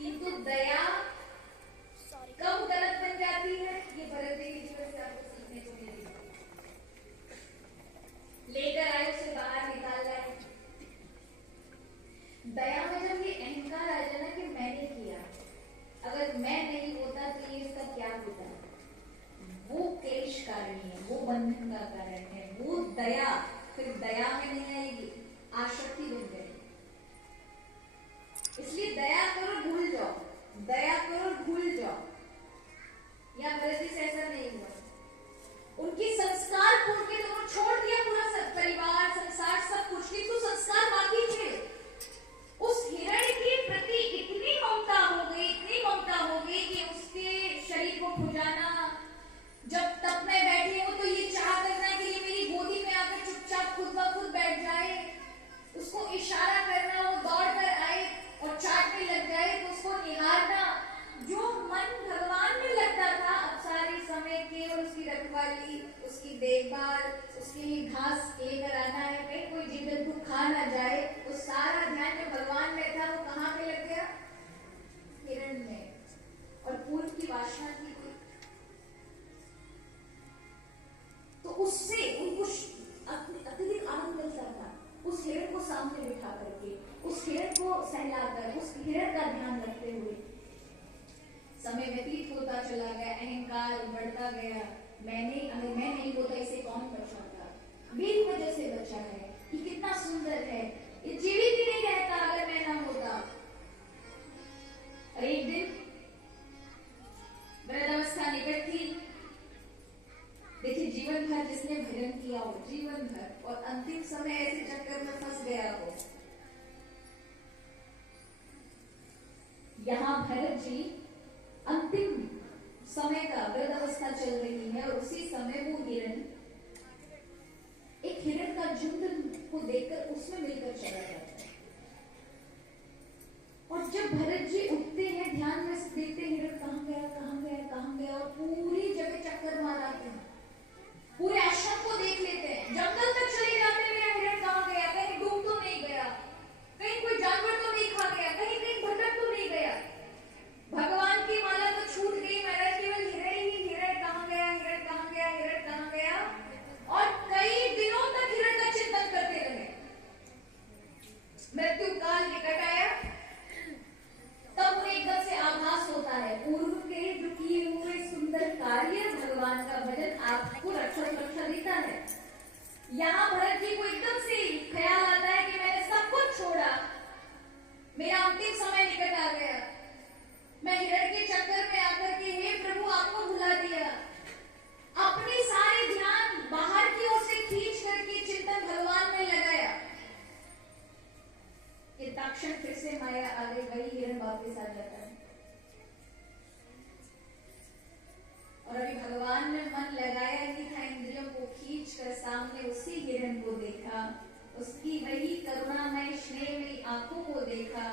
किंतु दया कब गलत बन जाती है, ये भरत जी के जीवन से आपको सीखने को मिलेगी। लेकर आए उसे बाहर निकाल लाए। दया में जब ये अहंकार आ जाए ना कि मैंने किया, अगर मैं नहीं होता तो ये इसका क्या होता, वो क्लेश कारण है, वो बंधन का कारण है। वो दया फिर दया में नहीं आएगी, आसक्ति बन जाएगी। इसलिए दया करो भूल जाओ, दया करो भूल जाओ। या भरत जी से ऐसा नहीं हुआ। उनकी संस्कार पूर्ण के तो छोड़ दिया पूरा परिवार संसार सब कुछ, किंतु संस्कार बाकी थे। उस हिरण के प्रति इतनी ममता हो गई, इतनी ममता हो गई कि उसके शरीर को खुजाना, जब तप में बैठे हो तो ये चाह करना कि ये मेरी गोदी में आकर चुपचाप खुद ब खुद बैठ जाए, उसको इशारा करना, वो दौड़ कर आए और चाटने लग जाए तो उसको निहारना। जो मन भगवान में लगता था अब सारे समय केवल उसकी रखवाली, उसकी देखभाल, उसके लिए घास लेकर आना है, कहीं कोई जीव जंतु खा ना जाए, वो सारा ध्यान जो भगवान में था वो कहाँ पे लग गया, हिरण में। और पूर्व की वासना की थी तो उससे उनको अत्यधिक आनंद मिलता था। उस हिरण को सामने बिठा करके, उस हिरण को सहलाकर, उस हिरण का ध्यान रखते हुए समय व्यतीत होता चला गया, अहंकार बढ़ता गया। मैंने, अगर मैं नहीं होता इसे कौन बचाता, मेरी वजह से बचा है, ये कितना सुंदर है, ये जीवित ही नहीं रहता अगर मैं ना होता। और एक दिन वृद्धावस्था निकट थी। देखिए जीवन भर जिसने भजन किया हो, जीवन भर, और अंतिम समय ऐसे चक्कर में फंस गया हो। यहाँ भरत जी अंतिम समय का वृद्धावस्था चल रही है और उसी समय वो हिरण, एक हिरण का झुंड को देखकर उसमें मिलकर चला जाता है। और जब भरत जी उठते हैं, ध्यान में देखते हैं हिरण कहाँ गया, कहाँ गया, कहाँ गया, और पूरी जगह चक्कर मारते हैं, पूरे आश्रम को देख लेते हैं, जंगल तक चले जाते हैं, मेरा हिरण कहाँ गया, कहीं डूब तो नहीं गया, कहीं कोई जानवर तो नहीं खा गया, कहीं कहीं भटक तो नहीं गया। भगवान की माला तो छूट गई, महाराज केवल हिरण ही हिरण, कहाँ गया, हिरण कहाँ गया, हिरण कहाँ गया। और कई दिनों तक हिरण का चिंतन करते रहे। मृत्यु काल निकट आया, तब उन्हें एकदम से आभास होता है पूर्व के जो किए हुए सुंदर कार्य, भगवान का भजन आपको रक्षा सुरक्षा देता है। यहाँ भरत जी को एकदम से ख्याल आता है कि मैंने सब कुछ छोड़ा, मेरा अंतिम समय निकट आ गया, मैं हिरण के चक्कर में आकर के हे प्रभु आपको भुला दिया, अपने सारे ध्यान बाहर की ओर से खींच करके चिंतन भगवान में लगाया। कि तक्षण फिर से माया आ गई, वही हिरण वापस आ जाता है। और अभी भगवान ने मन लगाया ही था, इंद्रियों को खींच कर सामने उसी हिरण को देखा, उसकी वही करुणामय स्नेहमयी आंखों को देखा,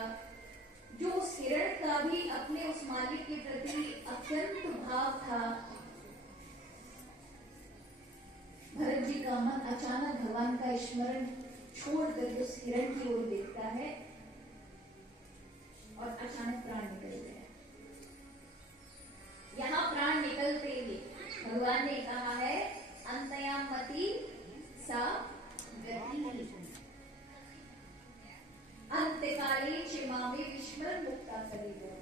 जो उस हिरण का भी अपने उस मालिक के प्रति अत्यंत भाव था। भरत जी का मन अचानक भगवान का स्मरण छोड़कर उस हिरण की ओर देखता है और अचानक प्राण निकल गया। यहाँ प्राण निकलते ही भगवान ने कहा है अंतयामति सा गति, अंतकाले चिमामे विस्मरण मुक्ता करेगा।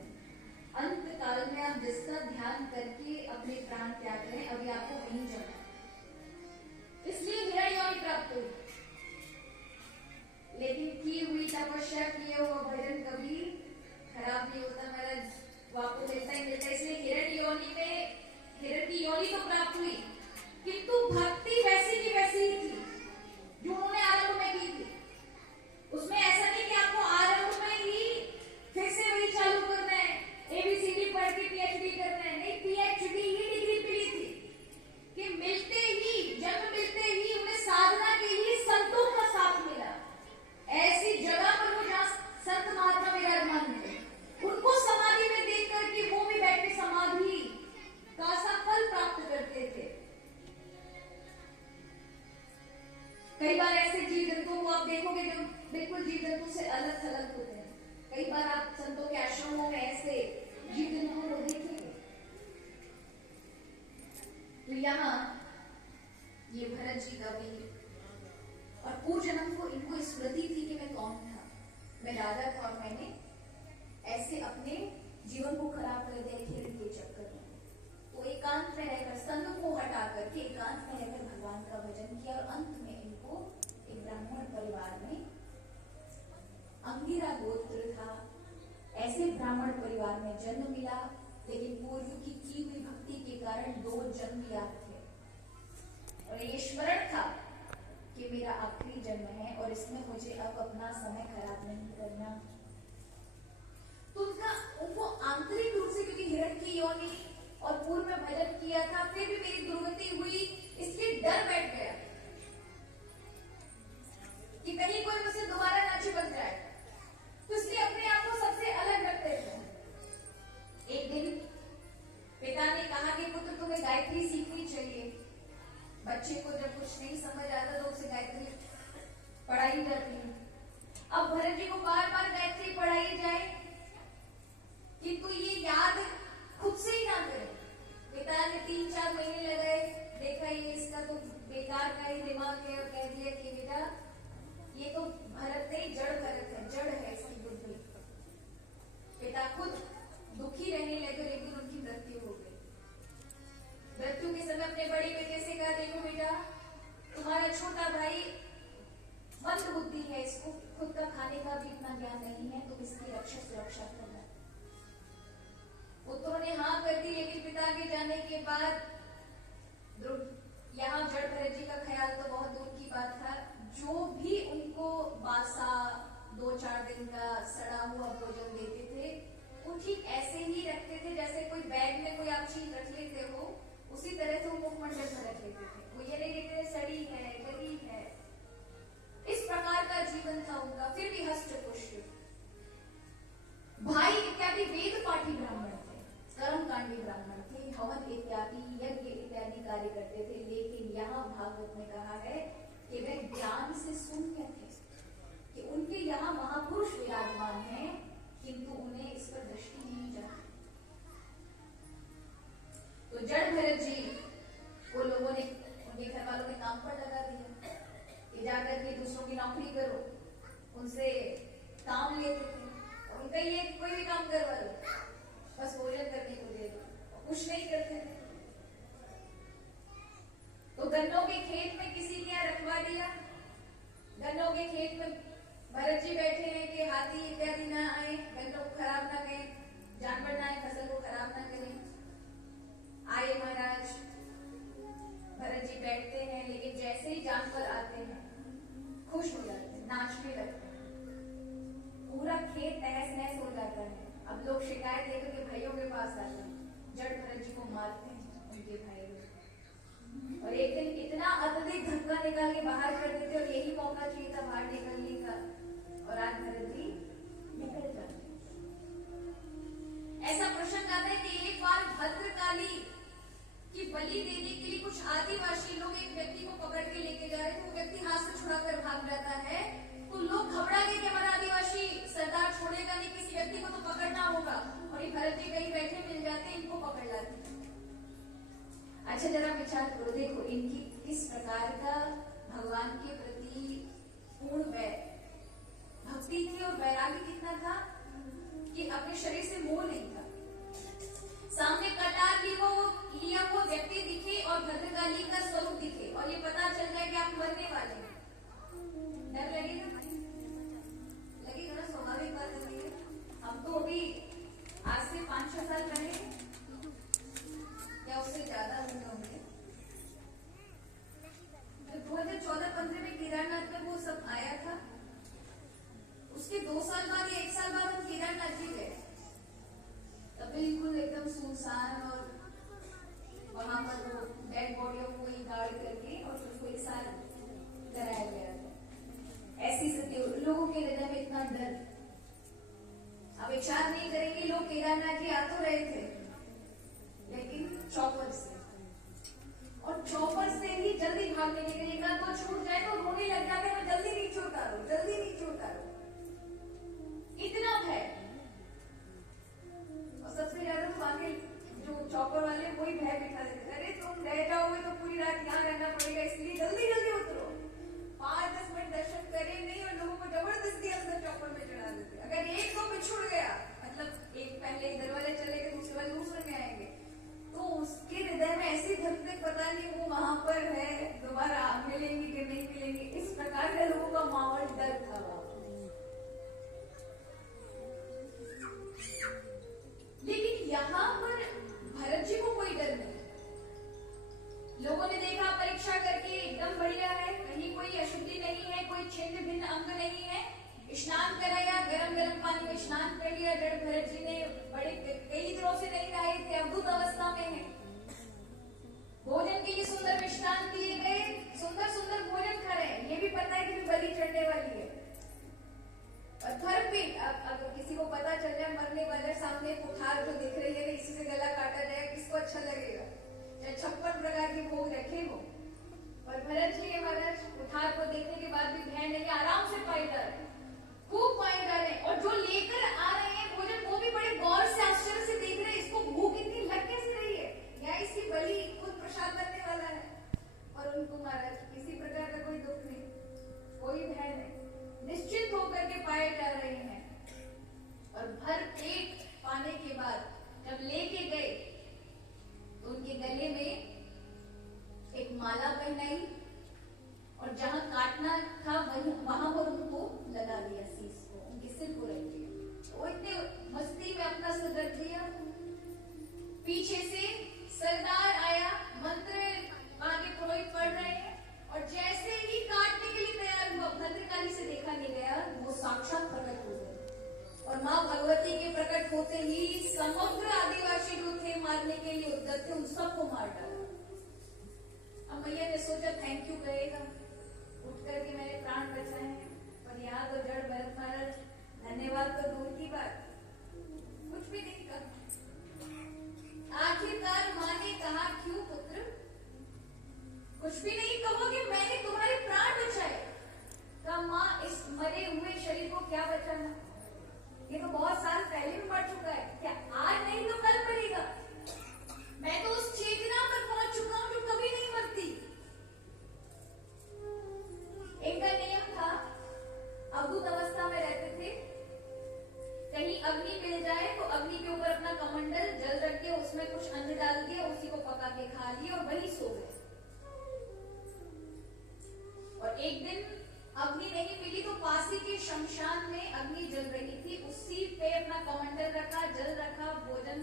अंत काल में आप जिसका ध्यान करके अपने प्राण त्याग रहे, अभी आपको वहीं जाना, इसलिए हिरण योनि प्राप्त हुई। लेकिन की हुई तपस्या, किए हुआ भजन कभी खराब नहीं होता महाराज, वो आपको मिलता ही मिलता है। इसलिए हिरण योनि में, हिरण की योनि तो प्राप्त हुई, किंतु भक्ति वैसी की वैसी ही थी जो उन्होंने आरंभ में की थी। उसमें ऐसा नहीं कि आपको आरंभ में ही फिर से वही चालू करना है, ABCD पढ़ के PhD करना है, नहीं, PhD ही डिग्री मिली थी कि मिलते ही, जन्म मिलते ही उन्हें साधना के लिए संतों का साथ मिला। ऐसी जगह पर वो जहाँ संत महात्मा विराजमान थे, उनको समाधि में देख करके वो भी बैठ के समाधि का फल प्राप्त करते थे। कई बार ऐसे जीव जंतुओं को आप देखोगे जो बिल्कुल जीव भरत जी का भी, और पूर्व जन्म को इनको स्मृति थी कि मैं कौन था, मैं राजा था और मैंने ऐसे अपने जीवन को खराब कर दिया खेल के चक्कर में। तो एकांत में रहकर, संग को हटा करके एकांत में रहकर भगवान का भजन किया, और अंत में इनको एक ब्राह्मण परिवार में, अंगिरा गोत्र था, ऐसे ब्राह्मण परिवार में जन्म मिला। लेकिन पूर्व की हुई भक्ति के कारण 2 जन्म याद थे, और ये स्मरण था कि मेरा आखिरी जन्म है और इसमें मुझे अब अपना समय खराब नहीं करना। तो उनको आंतरिक रूप से, क्योंकि हिरण की योनि और पूर्व में भजन किया था, फिर भी मेरी दुर्गति हुई, इसलिए डर बैठ गया कि कहीं कोई मुझसे दोबारा ना चिपक जाए, तो इसलिए अपने आप को सबसे अलग रखते थे। एक दिन पिता ने कहा कि पुत्र तुम्हें गायत्री सीखनी चाहिए। बच्चे को जब कुछ नहीं समझ आता तो उसे गायत्री पढ़ाई जाती है। अब भरत जी को बार बार गायत्री पढ़ाई जाए किंतु ये याद खुद से ही ना करे। पिता ने 3-4 महीने लगाए, देखा ये इसका तो बेकार का ही दिमाग है, और कह दिया कि बेटा ये तो भरत नहीं, जड़ भरत है, जड़ है इसकी बुद्धि। पिता खुद दुखी रहने लगे, लेकिन उनकी मृत्यु हो गई। मृत्यु के समय अपने बड़े बेटे से कहा, देखो बेटा तुम्हारा छोटा भाई मंद बुद्धि है, इसको खुद का खाने का भी इतना ज्ञान नहीं है, तुम इसकी रक्षा सुरक्षा करना। पुत्रों ने हाँ कर दी, लेकिन पिता के जाने के बाद यहाँ जड़ भरत जी का ख्याल तो बहुत दूर की बात था। जो भी उनको बासा 2-4 दिन का सड़ा हुआ भोजन देते थे, वो ठीक ऐसे ही रखते थे जैसे कोई बैग में कोई आप चीज रख लेते हो, उसी तरह से वो मुखमंडल में रख लेते थे। वो ये नहीं कहते सड़ी है, गली है, इस प्रकार का जीवन था उनका। फिर भी हष्ट पुष्ट भाई इत्यादि वेद पाठी ब्राह्मण थे, कर्मकांडी ब्राह्मण थे, हवन इत्यादि यज्ञ इत्यादि कार्य करते थे। लेकिन यहाँ भागवत में कहा है कि वे ज्ञान से शून्य थे, कि उनके यहाँ महापुरुष विराजमान हैं, किंतु उन्हें इस पर दृष्टि नहीं जाती। तो जड़ भरत जी को लोगों ने, उनके घर वालों ने काम पर लगा दिया कि जाकर के दूसरों की नौकरी करो, उनसे काम लेते थे, और उनका ये कोई भी काम करवा लो, बस भोजन करने को दे दो, कुछ नहीं करते थे। तो गन्नों के खेत में किसी ने रखवा दिया, गन्नों के खेत में भरत जी बैठे हैं कि हाथी इत्यादि ना आए, गन्नों को खराब ना करें, जानवर ना आए, फसल को खराब ना करें। आए महाराज, भरत जी बैठते हैं, लेकिन जैसे ही जानवर आते हैं खुश हो जाते हैं, नाचने लगते हैं, पूरा खेत तहस नहस हो जाता है। अब लोग शिकायत लेकर के भाइयों के पास आते हैं, जड़ भरत जी को मारते हैं उनके भाई, और एक दिन इतना अत्यधिक धक्का निकाल के बाहर कर देते, और यही मौका चाहिए था बाहर निकलने का, और आज भरत जी निकल जाते। ऐसा प्रसंग आता है कि एक बार भद्रकाली की बलि देने के लिए कुछ आदिवासी लोग एक व्यक्ति को पकड़ के लेके जा रहे थे। वो व्यक्ति हाथ से छुड़ाकर भाग जाता है, तो लोग घबरा गए कि हमारा आदिवासी सरदार छोड़ेगा नहीं, किसी व्यक्ति को तो पकड़ना होगा, और ये भरत जी कहीं बैठे मिल जाते, इनको पकड़ लाते। अच्छा जरा विचार करो, देखो इनकी किस प्रकार का भगवान के प्रति पूर्ण भक्ति थी, और वैराग्य कितना था कि अपने शरीर से मोह नहीं था। सामने कटार लिया वो व्यक्ति दिखे और भद्रकाली का स्वरूप दिखे, और ये पता चल जाए कि आप मरने वाले हैं, डर लगेगा ना, स्वाभाविक बात है। हम तो अभी आज से 5-6 साल पहले या उससे ज्यादा होंगे, जब 2014-15 में केदारनाथ में वो सब आया था, उसके 2 साल बाद या 1 साल बाद हम केदारनाथ जी गए, तब बिल्कुल एकदम सुनसान, और वहां पर वो डेड बॉडियों को ही गाड़ करके और उसको एक साल कराया गया था। ऐसी स्थिति, लोगों के हृदय में इतना डर। अब विचार नहीं करेंगे, लोग केदारनाथ जी आ तो रहे थे, लेकिन चौपर से, और चौपर से ही जल्दी भागने के लिए, एक आध छूट जाए तो रोने लग जाते हैं, जल्दी नीचे उतारो, जल्दी नीचे उतारो, इतना भय। और सबसे ज्यादा तो आगे जो चौपर वाले वही भय बिठा देते, अरे तुम रह जाओगे तो पूरी रात यहाँ रहना पड़ेगा, इसलिए जल्दी यहाँ पर भरत जी को कोई डर नहीं। लोगों ने देखा परीक्षा करके एकदम बढ़िया है, कहीं कोई अशुद्धि नहीं है, कोई छिन्न भिन्न अंग नहीं है। स्नान कराया, गरम गरम पानी में स्नान कर लिया। जड़ भरत जी ने बड़े कई दिनों से नहीं नहाए थे, अद्भुत अवस्था में है। भोजन के लिए सुंदर मिष्ठान दिए गए, सुंदर सुंदर भोजन खा रहे हैं। ये भी पता है कि बलि चढ़ने वाली है। और फिर भी अगर किसी को पता चल जाए मरने वाले सामने कुठार जो दिख रही है, इसी से गला काटा जाए, किसको अच्छा लगेगा? चाहे 56 प्रकार के भोग रखे हो। और भरत जी महाराज कुठार को देखने के बाद भी भय नहीं, आराम से पाई जा रहे, खूब पाई जा रहे। और जो लेकर आ रहे हैं भोजन, वो भी बड़े गौर से आश्चर्य से देख रहे हैं, इसको भूख इतनी लग कैसे रही है, या इसकी बलि खुद प्रसाद बनने वाला है। और उनको महाराज किसी प्रकार का कोई दुख नहीं, कोई भय नहीं, निश्चित होकर के पाए जा रहे हैं। और भर पेट पाने के बाद जब लेके गए तो उनके गले में एक माला पहनाई, और जहां काटना था वहां पर उनको लगा दिया, शीश को, उनके सिर को रख दिया। वो इतने मस्ती में अपना सिर रख दिया। पीछे से सरदार आया, मंत्र आगे पुरोहित पढ़ रहे हैं, और जैसे ही काटने के लिए तैयार हुआ, भद्रकाली से देखा नहीं गया, वो साक्षात प्रकट हो गए। और माँ भगवती के प्रकट होते ही समग्र आदिवासी जो थे मारने के लिए उद्यत थे, उन सबको मार डाला। अब मैया ने सोचा थैंक यू कहेगा, उठ करके मैंने प्राण बचाए हैं। पर यहाँ तो जड़ भरत महाराज धन्यवाद तो दूर की बात, कुछ भी नहीं कहा। आखिरकार माँ ने कहा क्यों पुत्र, कुछ भी नहीं कहोगे, मैंने तुम्हारे प्राण बचाए। कहा माँ इस मरे हुए शरीर को क्या बचाना, ये तो बहुत साल पहले भी मर चुका है, क्या आज नहीं तो कल मरेगा। मैं तो उस चेतना पर पहुंच चुका हूं जो कभी नहीं मरती। एक का नियम था, अद्भुत अवस्था में रहते थे, कहीं अग्नि मिल जाए तो अग्नि के ऊपर अपना कमंडल जल रख के उसमें कुछ अन्न डाल दिया, उसी को पका के खा लिया और वही सो गए। और एक दिन अग्नि नहीं मिली तो पास ही के शमशान में अग्नि जल रही थी, उसी पे अपना कमंडल रखा, जल रखा, भोजन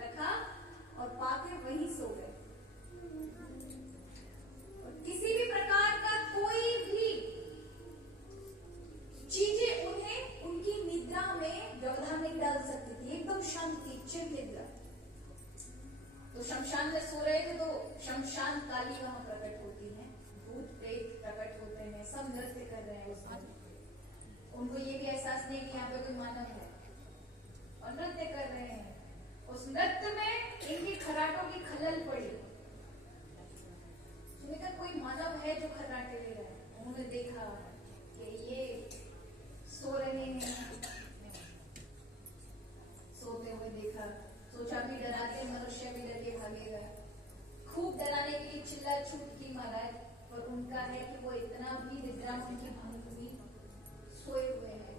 रखा और पाके वहीं सो गए। और किसी भी प्रकार का कोई भी चीजें उन्हें उनकी निद्रा में व्यवधान नहीं डाल सकती थी, एकदम शांति चिर निद्रा। तो शमशान में सो रहे थे तो शमशान काली वहां प्रकट होती है, भूत प्रेत प्रकट होते हैं, सब नृत्य कर रहे हैं उसमें। उनको ये भी एहसास नहीं कि यहाँ पे कोई मानव है, और नृत्य कर रहे हैं। उस नृत्य में इनकी खराटों की खलल पड़ी, सुनिका कोई मानव है जो खराटे ले रहा है। उन्होंने देखा कि ये सो रहे हैं, सोते हुए देखा, सोचा भी डरा के मनुष्य भी डर के भागेगा, खूब डराने के लिए चिल्ला छूट की महाराज। और उनका है कि वो इतना भी निद्रा में उनकी भंग हुई, सोए हुए हैं।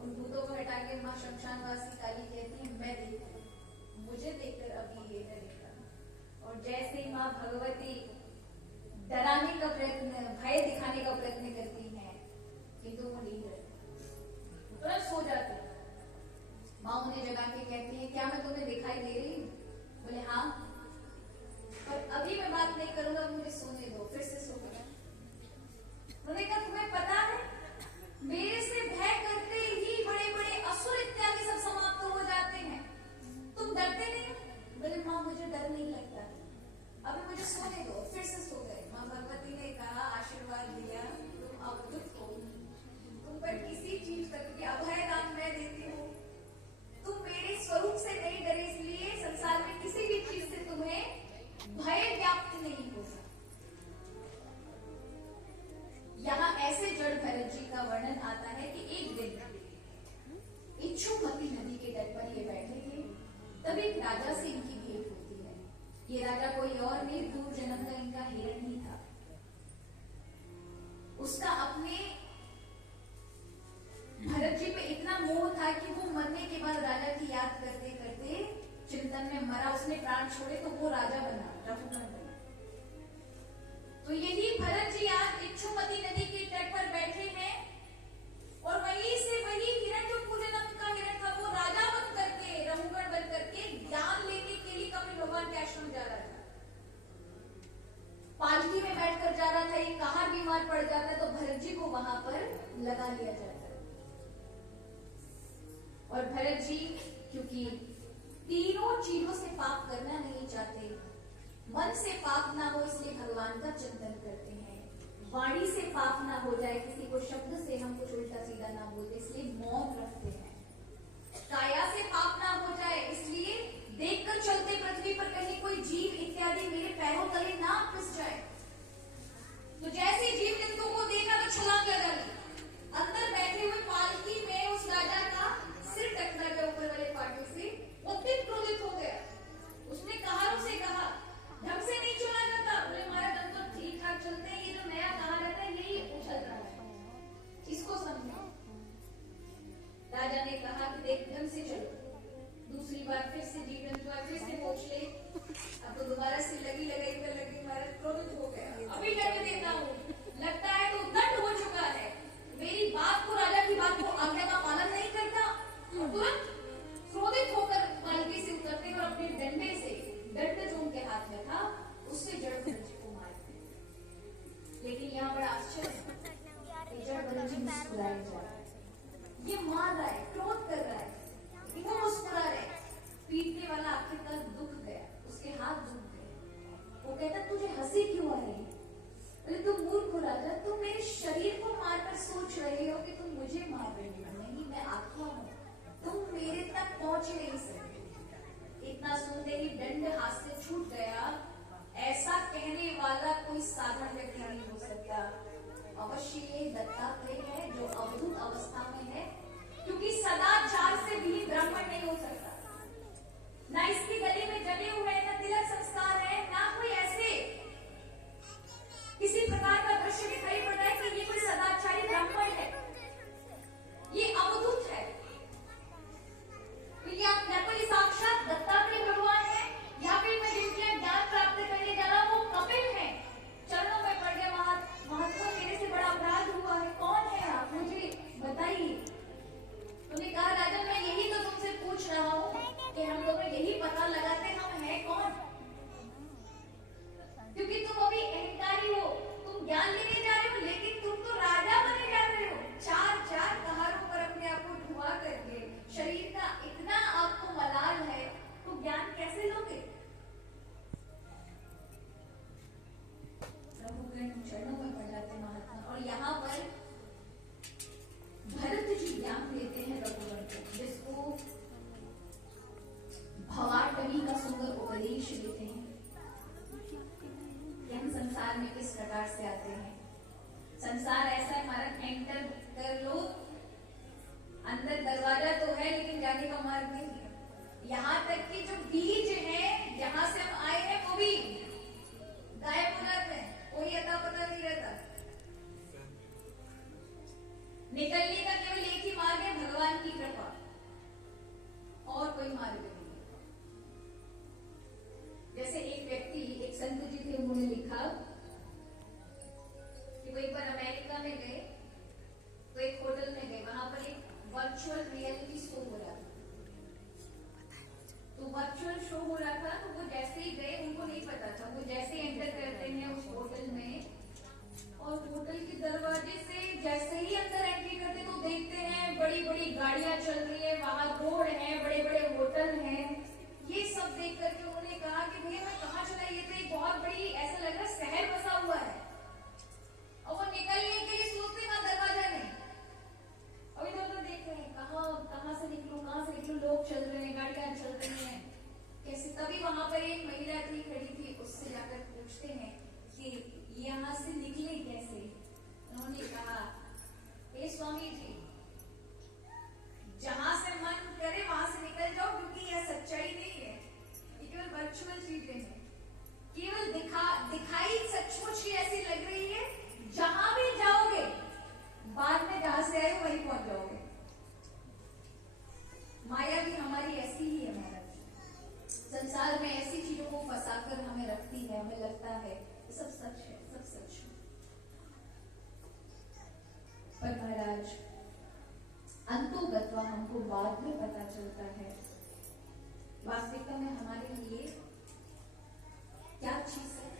उन भूतों को हटा के माँ शमशानवासी काली कहती है मैं देखूं, मुझे देखकर अभी ये डरेगा। और जैसे ही माँ भगवती डराने का प्रयत्न, भय दिखाने का प्रयत्न करती हैं, किंतु वो नहीं डरते, तुरंत सो जाते। माँ उन्हें जगा के कहती है क्या मैं तुम्हें दिखाई दे रही हूँ? बोले हाँ, पर अभी मैं बात नहीं करूंगा, मुझे सोने दो। फिर से सो गया। उन्होंने कहा तुम्हें पता है मेरे से भय करते ही बड़े बड़े असुर इत्यादि सब समाप्त हो जाते हैं, तुम डरते नहीं हो? बोले माँ मुझे डर नहीं लगता, अभी मुझे सोने दो। फिर से सो गए। माँ भगवती ने कहा, आशीर्वाद दिया, तुम अवधुत हो, तुम पर किसी चीज का, क्योंकि अभय दान मैं देती हूँ, तुम मेरे स्वरूप से नहीं डरे, इसलिए संसार में किसी भी चीज से तुम्हें भय व्याप्त नहीं हो सकता। यहाँ ऐसे जड़ भरत जी का वर्णन आता है कि एक दिन इच्छुमती नदी के तट पर ये बैठे थे, तब एक राजा से इनकी भेंट होती है। ये राजा कोई और नहीं, पूर्व जन्म का इनका हिरण्य था। उसका अपने भरत जी पे इतना मोह था कि वो मरने के बाद राजा की याद करते करते चिंतन में मरा, उसने प्राण छोड़े तो वो राजा बना, रघुगण बना। तो यही भरत जी आज इच्छुमती नदी के तट पर बैठे हैं, और वहीं से वही हिरण जो पूरे नंद का हिरण था वो राजा बन करके, रघुगण बन करके जी, क्योंकि तीनों चीजों से पाप करना नहीं चाहते। मन से पाप ना हो इसलिए भगवान का चिंतन करते हैं। वाणी से पाप ना हो जाए, किसी को शब्द से हम कुछ उल्टा सीधा ना बोलते इसलिए मौन रखते हैं। काया से पाप ना हो जाए इसलिए देखकर चलते पृथ्वी पर कहीं कोई जीव इत्यादि मेरे पैरों तले ना फंस जाए। तो जैसे जीव जंतु को देखा तो छलांग लगा ली। अंदर बैठे हुए पालकी में उस राजा का सिर टकरा गया ऊपर वाले पाटे से। वो अत्यंत क्रोधित हो गया। उसने कहारों से कहा, ढंग से नहीं चला जाता। बोले हमारा दम तो ठीक ठाक चलते हैं, ये जो नया कहा रहता है यही उछल रहा है, इसको समझो। राजा ने कहा कि देख ढंग से चलो। दूसरी बार फिर से जीव जंतु फिर से पूछ ले। अब तो दोबारा से लगी महाराज क्रोधित हो गया। अभी दंड देता हूँ, लगता है तो दंड हो चुका है। मेरी बात को, राजा की बात को आज्ञा का पालन नहीं करता। तुरंत क्रोधित होकर पालकी से उतरते और अपने डंडे से, दंड जो उनके हाथ में था उससे जड़भरत को मारते। लेकिन यहाँ बड़ा आश्चर्य है, जड़भरत मुस्कुराए जा रहा है। ये मार रहा है, क्रोध कर रहा है, वो मुस्कुरा रहे। पीटने वाला आखिरकार दुख गया, उसके हाथ दुख गए। वो कहता तुझे हंसी क्यों आ रही? बोले तुम मूर्ख हो राजा, तुम मेरे शरीर को मारकर सोच रहे हो कि तुम मुझे मार रहे हो। नहीं, मैं आत्मा हूँ, तुम मेरे तक पहुंच नहीं सकते। इतना सुनते ही दंड हाथ से छूट गया। ऐसा कहने वाला कोई साधारण व्यक्ति नहीं हो सकता। अवश्य ये दत्तात्रेय है जो अवधूत अवस्था में है, क्योंकि सदाचार से भी ब्राह्मण नहीं हो सकता। ना इसकी गले में जले हुए ना तिलक संस्कार है, ना कोई ऐसे किसी प्रकार का दृश्य दिखाई पड़ रहा है कि ये कोई सदाचारी ब्राह्मण है। ये अवधूत है। तो या कोई साक्षात दत्तात्रेय भगवान है, या फिर मैं जिनके ज्ञान प्राप्त करने जा रहा हूं वो कपिल है। चरणों में पड़ गए, महात्मा मेरे से बड़ा अपराध हुआ है, कौन है आप, मुझे बताइए। तुमने कहा राजा मैं यही तो तुमसे पूछ रहा हूँ कि हम लोग यही पता लगाते हम हैं कौन। क्योंकि तुम अभी अहंकारी हो, तुम ज्ञान लेने जा रहे हो, लेकिन तुम तो राजा बने जा रहे हो। चार चार कहारों पर अपने आप को धुआ करके शरीर का इतना आपको मलाल है, तो ज्ञान कैसे लोगे? प्रभु के चरणों में पड़ जाते महात्मा। और यहाँ पर भरत जी ज्ञान देते हैं रघुवर को, जिसको भवाटवी का सुंदर उपदेश देते हैं कि हम संसार में किस प्रकार से आते हैं। संसार ऐसा है, मार्ग एंटर कर लो, अंदर दरवाजा तो है लेकिन जाने का मार्ग नहीं है। यहाँ तक कि जो बीज है जहां से हम आए हैं वो भी गायब हो जाते हैं, कोई अता पता नहीं रहता। निकलने का केवल एक ही मार्ग है, भगवान की कृपा, और कोई मार्ग नहीं। जैसे एक व्यक्ति, एक संत जी थे, उन्होंने लिखा कि वो एक बार अमेरिका में गए, तो एक होटल में गए, वहां पर एक वर्चुअल रियलिटी शो हो रहा था। तो वर्चुअल शो हो रहा था, तो वो जैसे ही गए, उनको नहीं पता था, वो जैसे एंटर करते हैं उस होटल में, और होटल के दरवाजे से जैसे ही अंदर एंट्री करते तो देखते हैं बड़ी बड़ी गाड़ियां चल रही है, वहां रोड है, बड़े बड़े होटल हैं। ये सब देख करके उन्होंने कहा कि भैया मैं कहाँ चला, ये तो एक बहुत बड़ी, ऐसा लग रहा है शहर बसा हुआ है। और वो निकलने के लिए सोचते ना, दरवाजा नहीं, अभी तो देख रहे हैं कहाँ से निकलूं, लोग चल रहे हैं, गाड़ियां चल रही हैं, कैसे। तभी वहां पर एक महिला थी, खड़ी थी, उससे जाकर पूछते हैं कि यहाँ से निकले कैसे। उन्होंने कहा हे स्वामी जी, जहां से मन करे वहां से निकल जाओ, क्योंकि यह सच्चाई नहीं है, ये केवल वर्चुअल चीजें हैं, केवल दिखाई सचमुच की ऐसी लग रही है। जहां भी जाओगे बाद में जहां से आए वहीं पहुंच जाओगे। माया भी हमारी ऐसी ही है महाराज, संसार में ऐसी चीजों को फंसाकर हमें रखती है, हमें लगता है सब सच है, सब सच है। पर महाराज अंतोगत्वा हमको बाद में पता चलता है वास्तविकता में हमारे लिए क्या चीज है।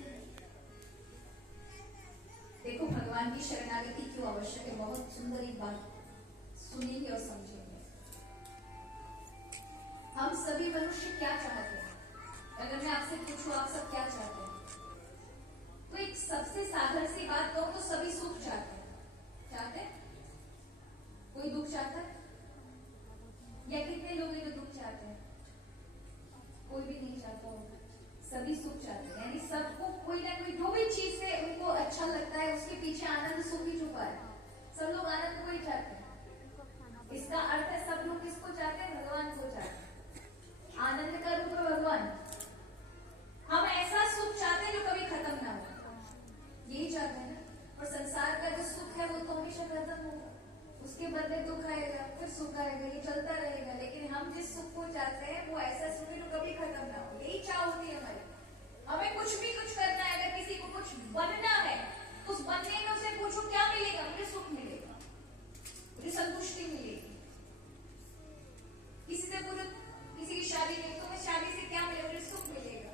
देखो भगवान की शरणागति क्यों आवश्यक है, बहुत सुंदर एक बात सुनेंगे और समझेंगे। सभी मनुष्य क्या चाहते हैं? अगर मैं आपसे पूछूं आप सब क्या चाहते हैं, तो एक सबसे साधारण सी बात कहूं तो सभी सुख चाहते हैं। चाहते हैं? कोई दुख चाहता है? या कितने लोग हैं जो दुख चाहते हैं? कोई भी नहीं चाहता होगा। सभी सुख चाहते हैं, यानी सबको कोई ना कोई जो भी चीज से उनको अच्छा लगता है उसके पीछे आनंद सुख ही छुपा है। सब लोग आनंद को ही चाहते हैं। इसका अर्थ है सब लोग किसको चाहते हैं? भगवान को चाहते हैं। आनंद का रूप है भगवान। हम ऐसा सुख चाहते हैं जो कभी खत्म ना हो, यही चाहते हैं ना। और संसार का जो सुख है वो तो हमेशा खत्म होगा, उसके बदले दुख आएगा, फिर सुख आएगा, ये चलता रहेगा। लेकिन हम जिस सुख को चाहते हैं वो ऐसा सुख है जो कभी खत्म ना हो, यही चाह होती है हमारी। हमें कुछ भी कुछ करना है, अगर किसी को कुछ बनना है तो उस बनने में उसे पूछो क्या मिलेगा? मुझे सुख मिलेगा, मुझे संतुष्टि मिलेगी। किसी से पूछो, किसी की शादी नहीं तो मैं शादी से क्या मिलेगा? मुझे सुख मिलेगा।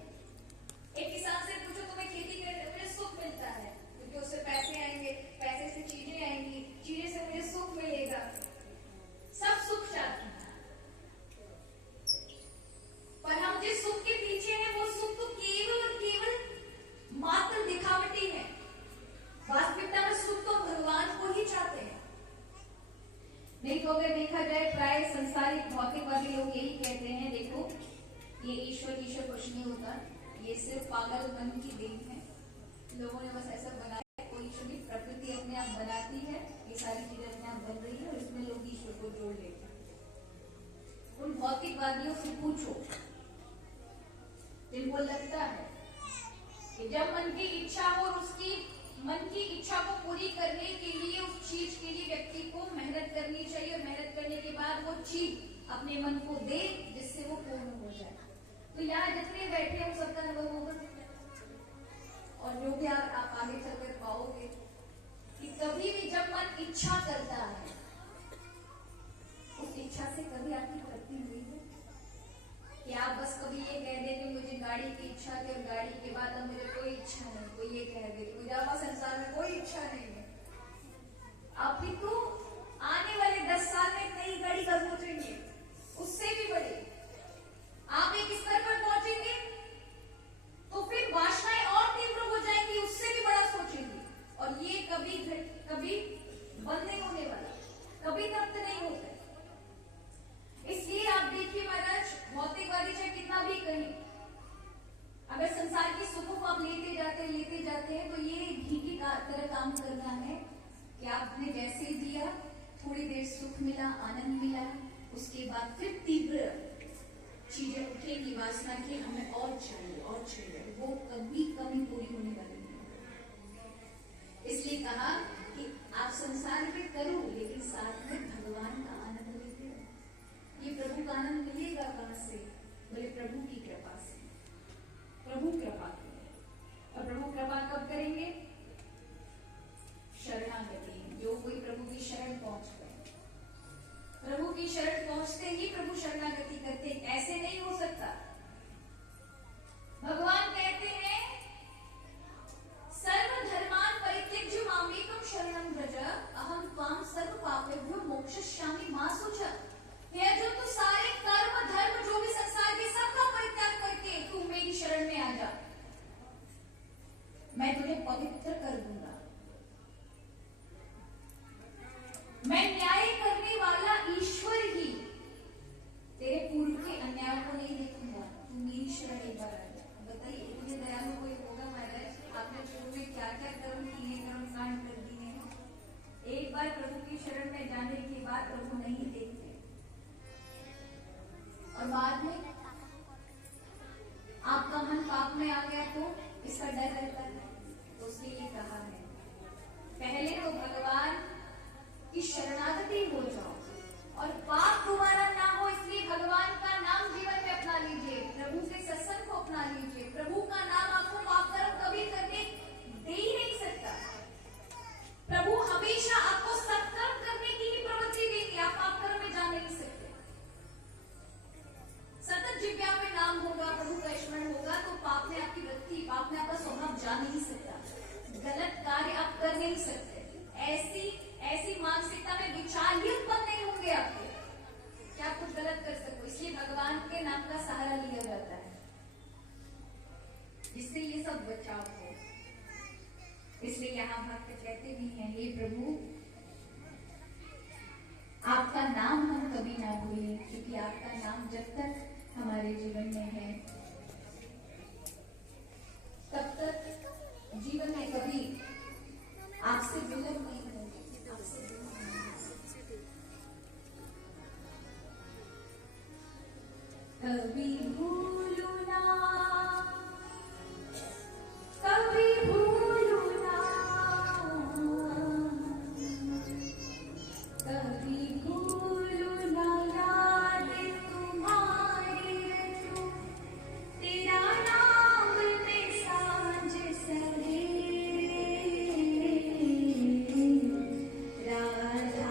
एक किसान से पूछो तुम्हें खेती करने मुझे सुख मिलता है, क्योंकि उससे पैसे आएंगे, पैसे से चीजें आएंगी, चीजें से मुझे सुख मिलेगा। सब सुख चाहते हैं, पर हम जिस सुख के पीछे हैं वो सुख तो केवल और केवल मात्र दिखावटी है। वास्तविकता में सुख तो भगवान को ही चाहते हैं। नहीं तो अगर देखा जाए प्राय संसारिक भौतिकवादी लोग यही कहते हैं, देखो ये ईश्वर कुछ नहीं होता, ये सिर्फ पागल मन की देन है, लोगों ने बस ऐसा बनाया। कोई ईश्वर की प्रकृति अपने आप बनाती है, ये सारी चीजें अपने आप बन रही है और इसमें लोग ईश्वर को जोड़ लेते हैं। उन भौतिकवादियों से पूछो जिनको लगता है कि जब मन की इच्छा हो और उसकी मन की इच्छा को पूरी करने के लिए उस चीज के लिए व्यक्ति को मेहनत करनी चाहिए, और मेहनत करने के बाद वो चीज अपने मन को दे जिससे वो पूर्ण हो जाए। तो यहाँ जितने बैठे हैं सबका अनुभव होगा, और जो भी आप आगे चलकर पाओगे कि कभी भी जब मन इच्छा करता है उस इच्छा से कभी आपकी प्रगति हुई है कि आप बस कभी ये कह दे कि मुझे गाड़ी की इच्छा थी और गाड़ी के बाद अब मुझे कोई इच्छा नहीं, कोई ये कह दे मुझे अब संसार में कोई इच्छा नहीं है। अभी तो आने वाले 10 साल में नई गाड़ी कब सोचेंगे, उससे भी बड़ी आप एक स्तर पर पहुंचेंगे तो फिर वासनाएं और तीव्र हो जाएंगी, उससे भी बड़ा सोचेंगे। और ये कभी बंद नहीं होने वाला, कभी तृप्त नहीं होता। इसलिए आप देखिए महाराज, भौतिकवादी चाहे कितना भी कहें, अगर संसार की सुखों को आप लेते जाते हैं तो ये घी की तरह काम करना है कि आपने जैसे दिया, थोड़ी देर सुख मिला, आनंद मिला, उसके बाद फिर तीव्र चीजें उठेंगी वासना की, हमें और चाहिए, वो कभी कमी पूरी होने वाली नहीं। इसलिए कहा कि आप संसार में करो लेकिन साथ में भगवान का आनंद लेते रहो। ये प्रभु का आनंद मिलेगा कहां से? बोले प्रभु की कृपा से। प्रभु कृपा करें, और प्रभु कृपा कब करेंगे? शरणागति, जो कोई प्रभु की शरण पहुंच गए, प्रभु की शरण पहुंचते ही प्रभु शरणागति करते। ऐसे नहीं हो सकता। भगवान कहते हैं सर्व धर्मान परित्यज्य मामेकं शरणं व्रज अहं त्वां सर्व पापेभ्यो मोक्षयिष्यामि मा शुचः। हे अर्जुन, तो सारे कर्म धर्म जो भी संसार के सबका परित्याग करके तू मेरी शरण में आ जा, मैं तुझे पवित्र कर दूंगा। मैं न्याय करने वाला ईश्वर ही तेरे पूर्व के अन्याय को नहीं देखूंगा, तू मेरी शरण एक बार आ जा। बताइए इतने दयालु कोई होगा महाराज? आपने पूर्व में क्या क्या कर्म किए, कर्म कांड कर दिए हैं, एक बार प्रभु की शरण में जाने के बाद प्रभु नहीं देखते, और बाद में आपका मन पाप में आ गया तो इसका डर रहता है। तो उसके लिए कहा है पहले तो भगवान की शरणागति हो जाओ और पाप दोबारा ना हो, इसलिए भगवान का नाम जीवन में अपना लीजिए, प्रभु के सत्संग को अपना लीजिए। प्रभु का नाम आपको पाप कर्म कभी करने दे ही नहीं सकता। प्रभु हमेशा आपको सत्कर्म करने की ही प्रवृत्ति देंगे, आप पाप कर्म में जा नहीं सकते। सतत जिज्ञा में नाम होगा, प्रभु का स्मरण होगा, तो पाप में आपकी वृत्ति, पाप में आपका स्वभाव जा नहीं सकता, गलत कार्य आप कर नहीं सकते। ऐसी मानसिकता में विचार ही उत्पन्न नहीं होंगे आपके कि आप कुछ गलत कर सको। इसलिए भगवान के के नाम का सहारा लिया जाता है, जिससे ये सब बचाव हो। इसलिए यहाँ भक्त कहते भी हैं, हे प्रभु आपका नाम हम कभी ना भूलें, क्योंकि आपका नाम जब तक हमारे जीवन में है तब तक जीवन में कभी आपसे विलंब नहीं होगी, आपसे कभी भूलू ना, कभी भूलू ना, कभी भूलू ना याद तुम्हारी रटूं, तेरा नाम में सांझ सवेरे, राधा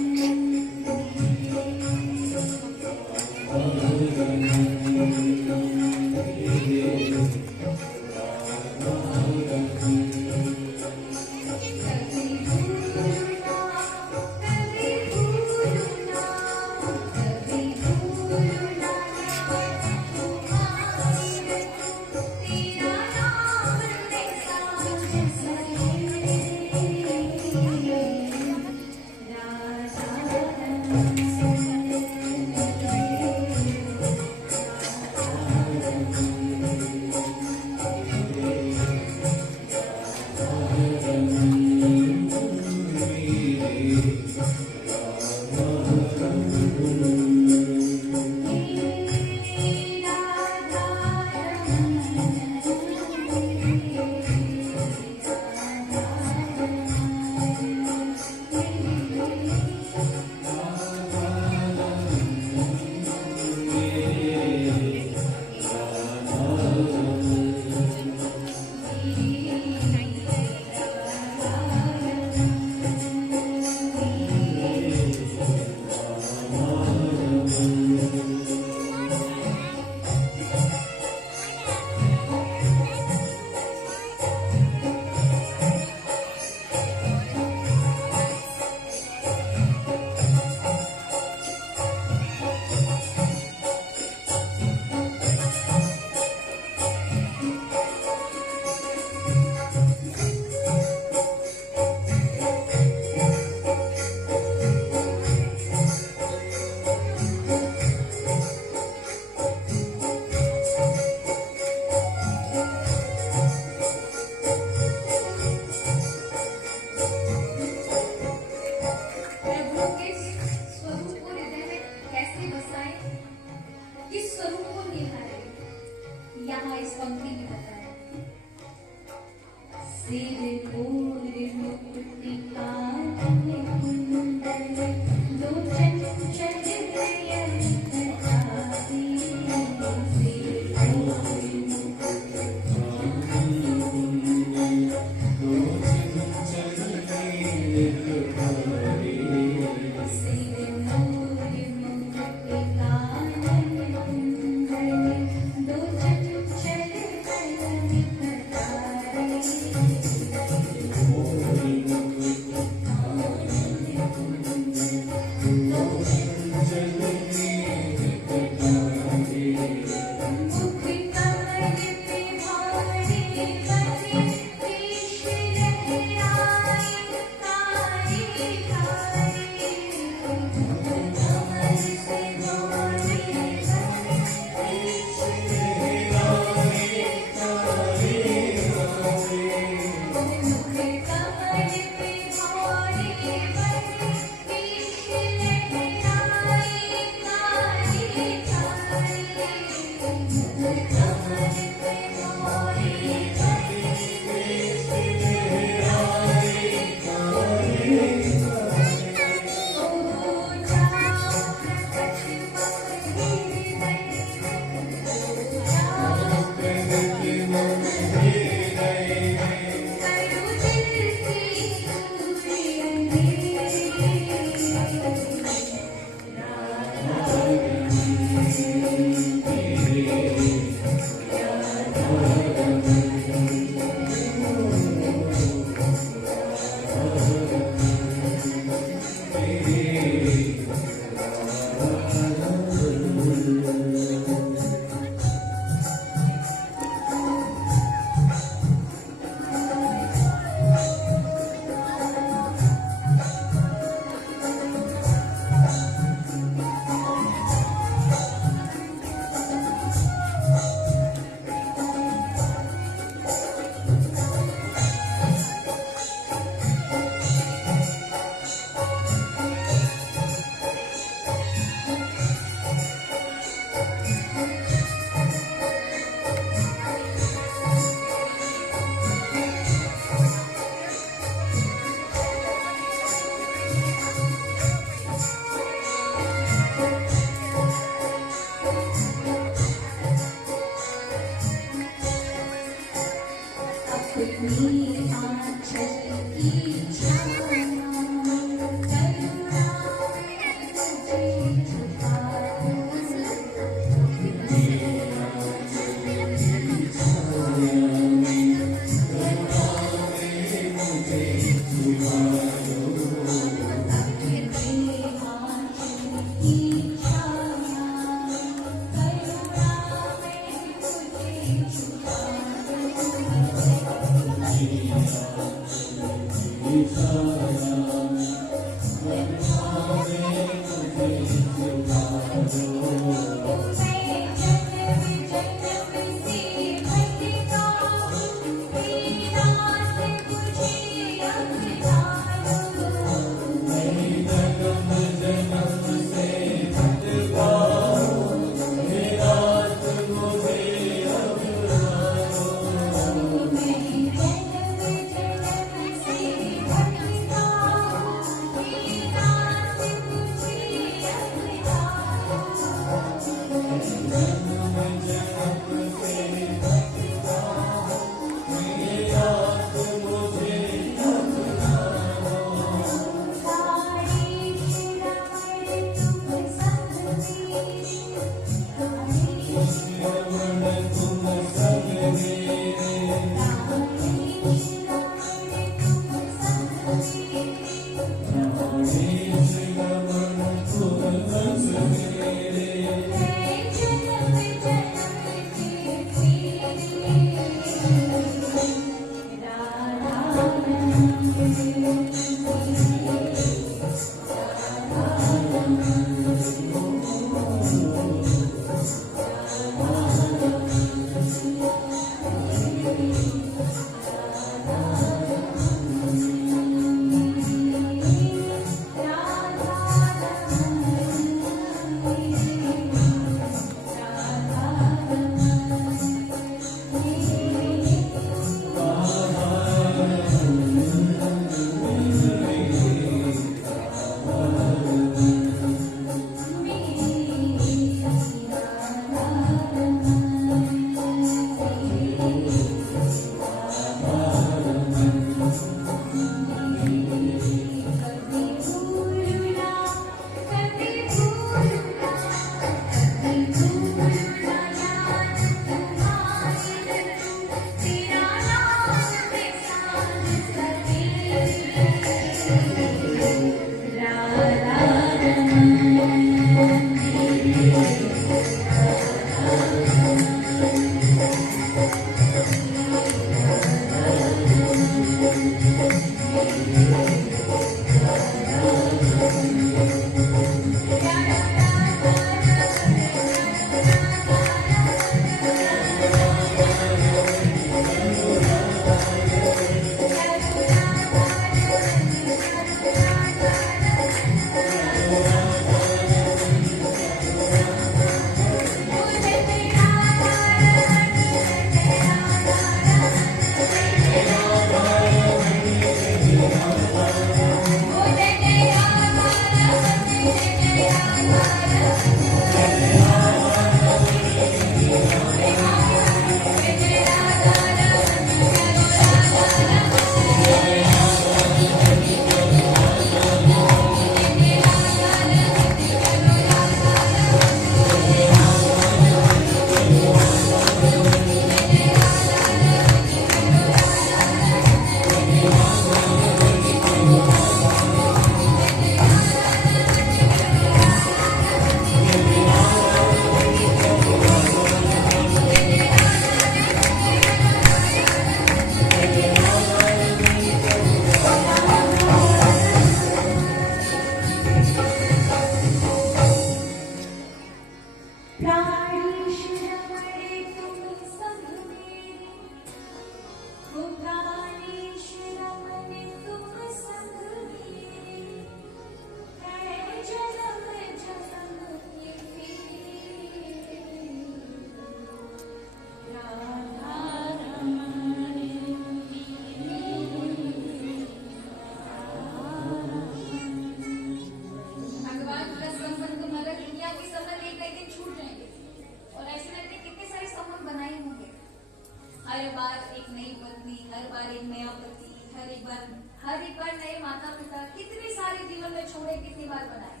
हर एक बार नए माता पिता कितने सारे जीवन में छोड़े, कितनी बार बनाए,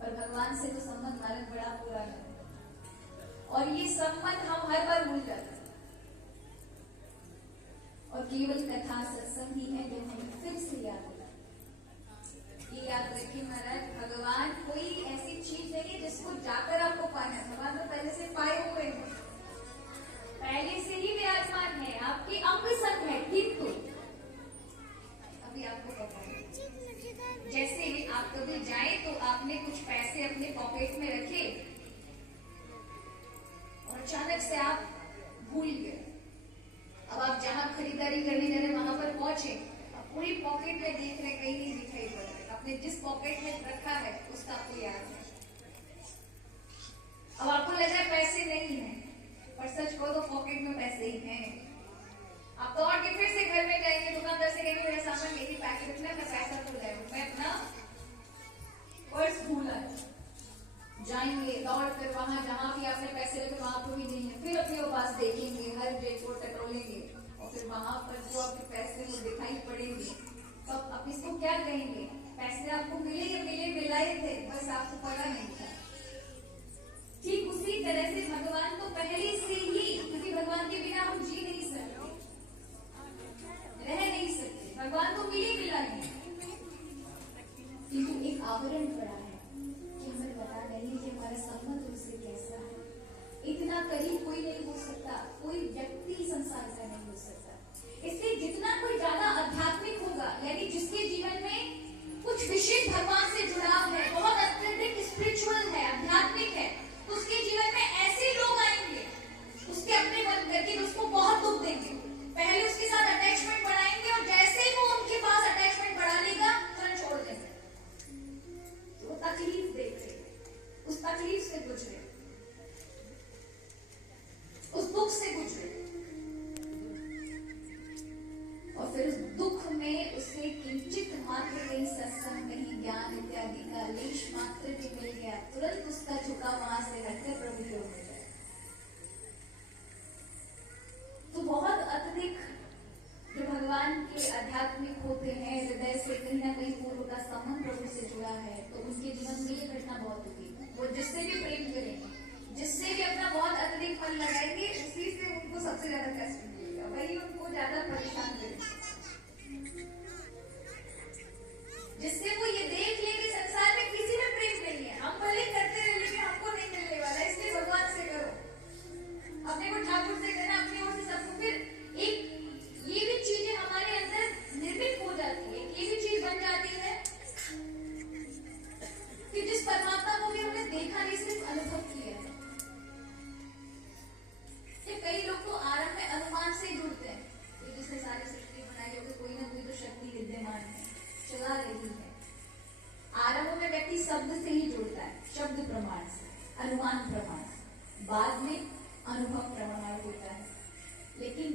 और भगवान से तो संबंध भारत बड़ा पुराना है और ये संबंध हम हर बार भूल जाते हैं और केवल कथा सत्संग ही है जो हमें फिर से याद होता है। ये याद रखिए महाराज, भगवान कोई ऐसी चीज नहीं है जिसको जाकर आपको पाना है। भगवान तो पहले से पाए हुए हैं, पहले से ही विराजमान है, आपके अंग संग है, किंतु अभी आपको आपने कुछ पैसे अपने पॉकेट में रखे और अचानक से आप भूल गए। अब आप जहां खरीदारी करने जा रहे वहां पर पहुंचे, अब पूरी पॉकेट में देख रहे, कहीं नहीं दिखाई पड़ रहा। आपने जिस पॉकेट में रखा है उसका आपको याद है। अब आपको लग रहा है पैसे नहीं है, पर सच कहो तो पॉकेट में पैसे ही हैं। आप दौड़ के फिर से घर में जाएंगे, दुकानदार से कहेंगे मेरा सामान यही पैकेट रखना, मैं पैसा भूल गया, मैं अपना पर्स भूला है। जाएंगे दौड़ कर वहां जहां भी आपने पैसे रखे वहां पर भी नहीं है, फिर अपने पास देखेंगे, हर जेब को टटोलेंगे और फिर वहां पर जो आपके पैसे वो दिखाई पड़ेंगे, तो आप इसको क्या कहेंगे? पैसे आपको मिलाए थे, बस आपको पता नहीं था। ठीक उसी तरह से भगवान तो पहले से ही, क्योंकि भगवान के बिना हम जी नहीं सकते, रह नहीं सकते, भगवान तो मिला है, किंतु एक आवरण पड़ा है कि हमें पता नहीं कि हमारा संबंध उससे कैसा है। इतना करीब कोई नहीं हो सकता, कोई व्यक्ति संसार का नहीं हो सकता। इसलिए जितना कोई ज्यादा आध्यात्मिक होगा, यानी जिसके जीवन में कुछ विशेष भगवान से जुड़ाव है, बहुत अत्यधिक स्पिरिचुअल है, आध्यात्मिक है, तो उसके जीवन में ऐसे लोग आएंगे उसके अपने मन करके उसको बहुत दुख देंगे। पहले उसके साथ अटैचमेंट बढ़ाएंगे और जैसे ही वो उनके पास अटैचमेंट बढ़ा लेगा तुरंत छोड़ देंगे। तो वो तकलीफ देते, उस तकलीफ से गुजरे, उस दुख से गुजरे, और फिर उस दुख में उसे किंचित मात्र नहीं, सत्संग नहीं, ज्ञान इत्यादि का लेश मात्र भी मिल गया, तुरंत उसका झुका वहां से हटकर प्रभु की ओर हो जाए। तो बहुत अत्यधिक जो भगवान के आध्यात्मिक होते हैं, हृदय से कहीं ना कहीं पूर्व का संबंध प्रभु से जुड़ा है, तो उनके जीवन में ये घटना बहुत होगी। वो जिससे भी प्रेम करेंगे, जिससे भी अपना बहुत अत्यधिक मन लगाएंगे, उसी से उनको सबसे ज्यादा कष्ट मिलेगा, वही उनको ज्यादा परेशान करेगा। जिससे वो ये देख ले कि संसार में किसी में प्रेम नहीं है, हम भले करते रहे लेकिन हमको नहीं मिलने वाला, इसलिए भगवान से करो, अपने को ठाकुर से करना, अपनी ओर से सबको। फिर एक ये भी चीजें हमारे अंदर निर्मित हो जाती है, ये भी चीज बन जाती है कि जिस परमात्मा को भी हमने देखा नहीं, सिर्फ अनुभव किया है। ये कई लोग तो आरंभ में अनुमान से जुड़ते हैं, तो जिसने सारी सृष्टि बनाई होगी, कोई ना कोई तो शक्ति विद्यमान है, चला रही है। आरंभ में व्यक्ति शब्द से ही जुड़ता है, शब्द प्रमाण से, अनुमान प्रमाण से, बाद में अनुभव प्रमाण होता है। लेकिन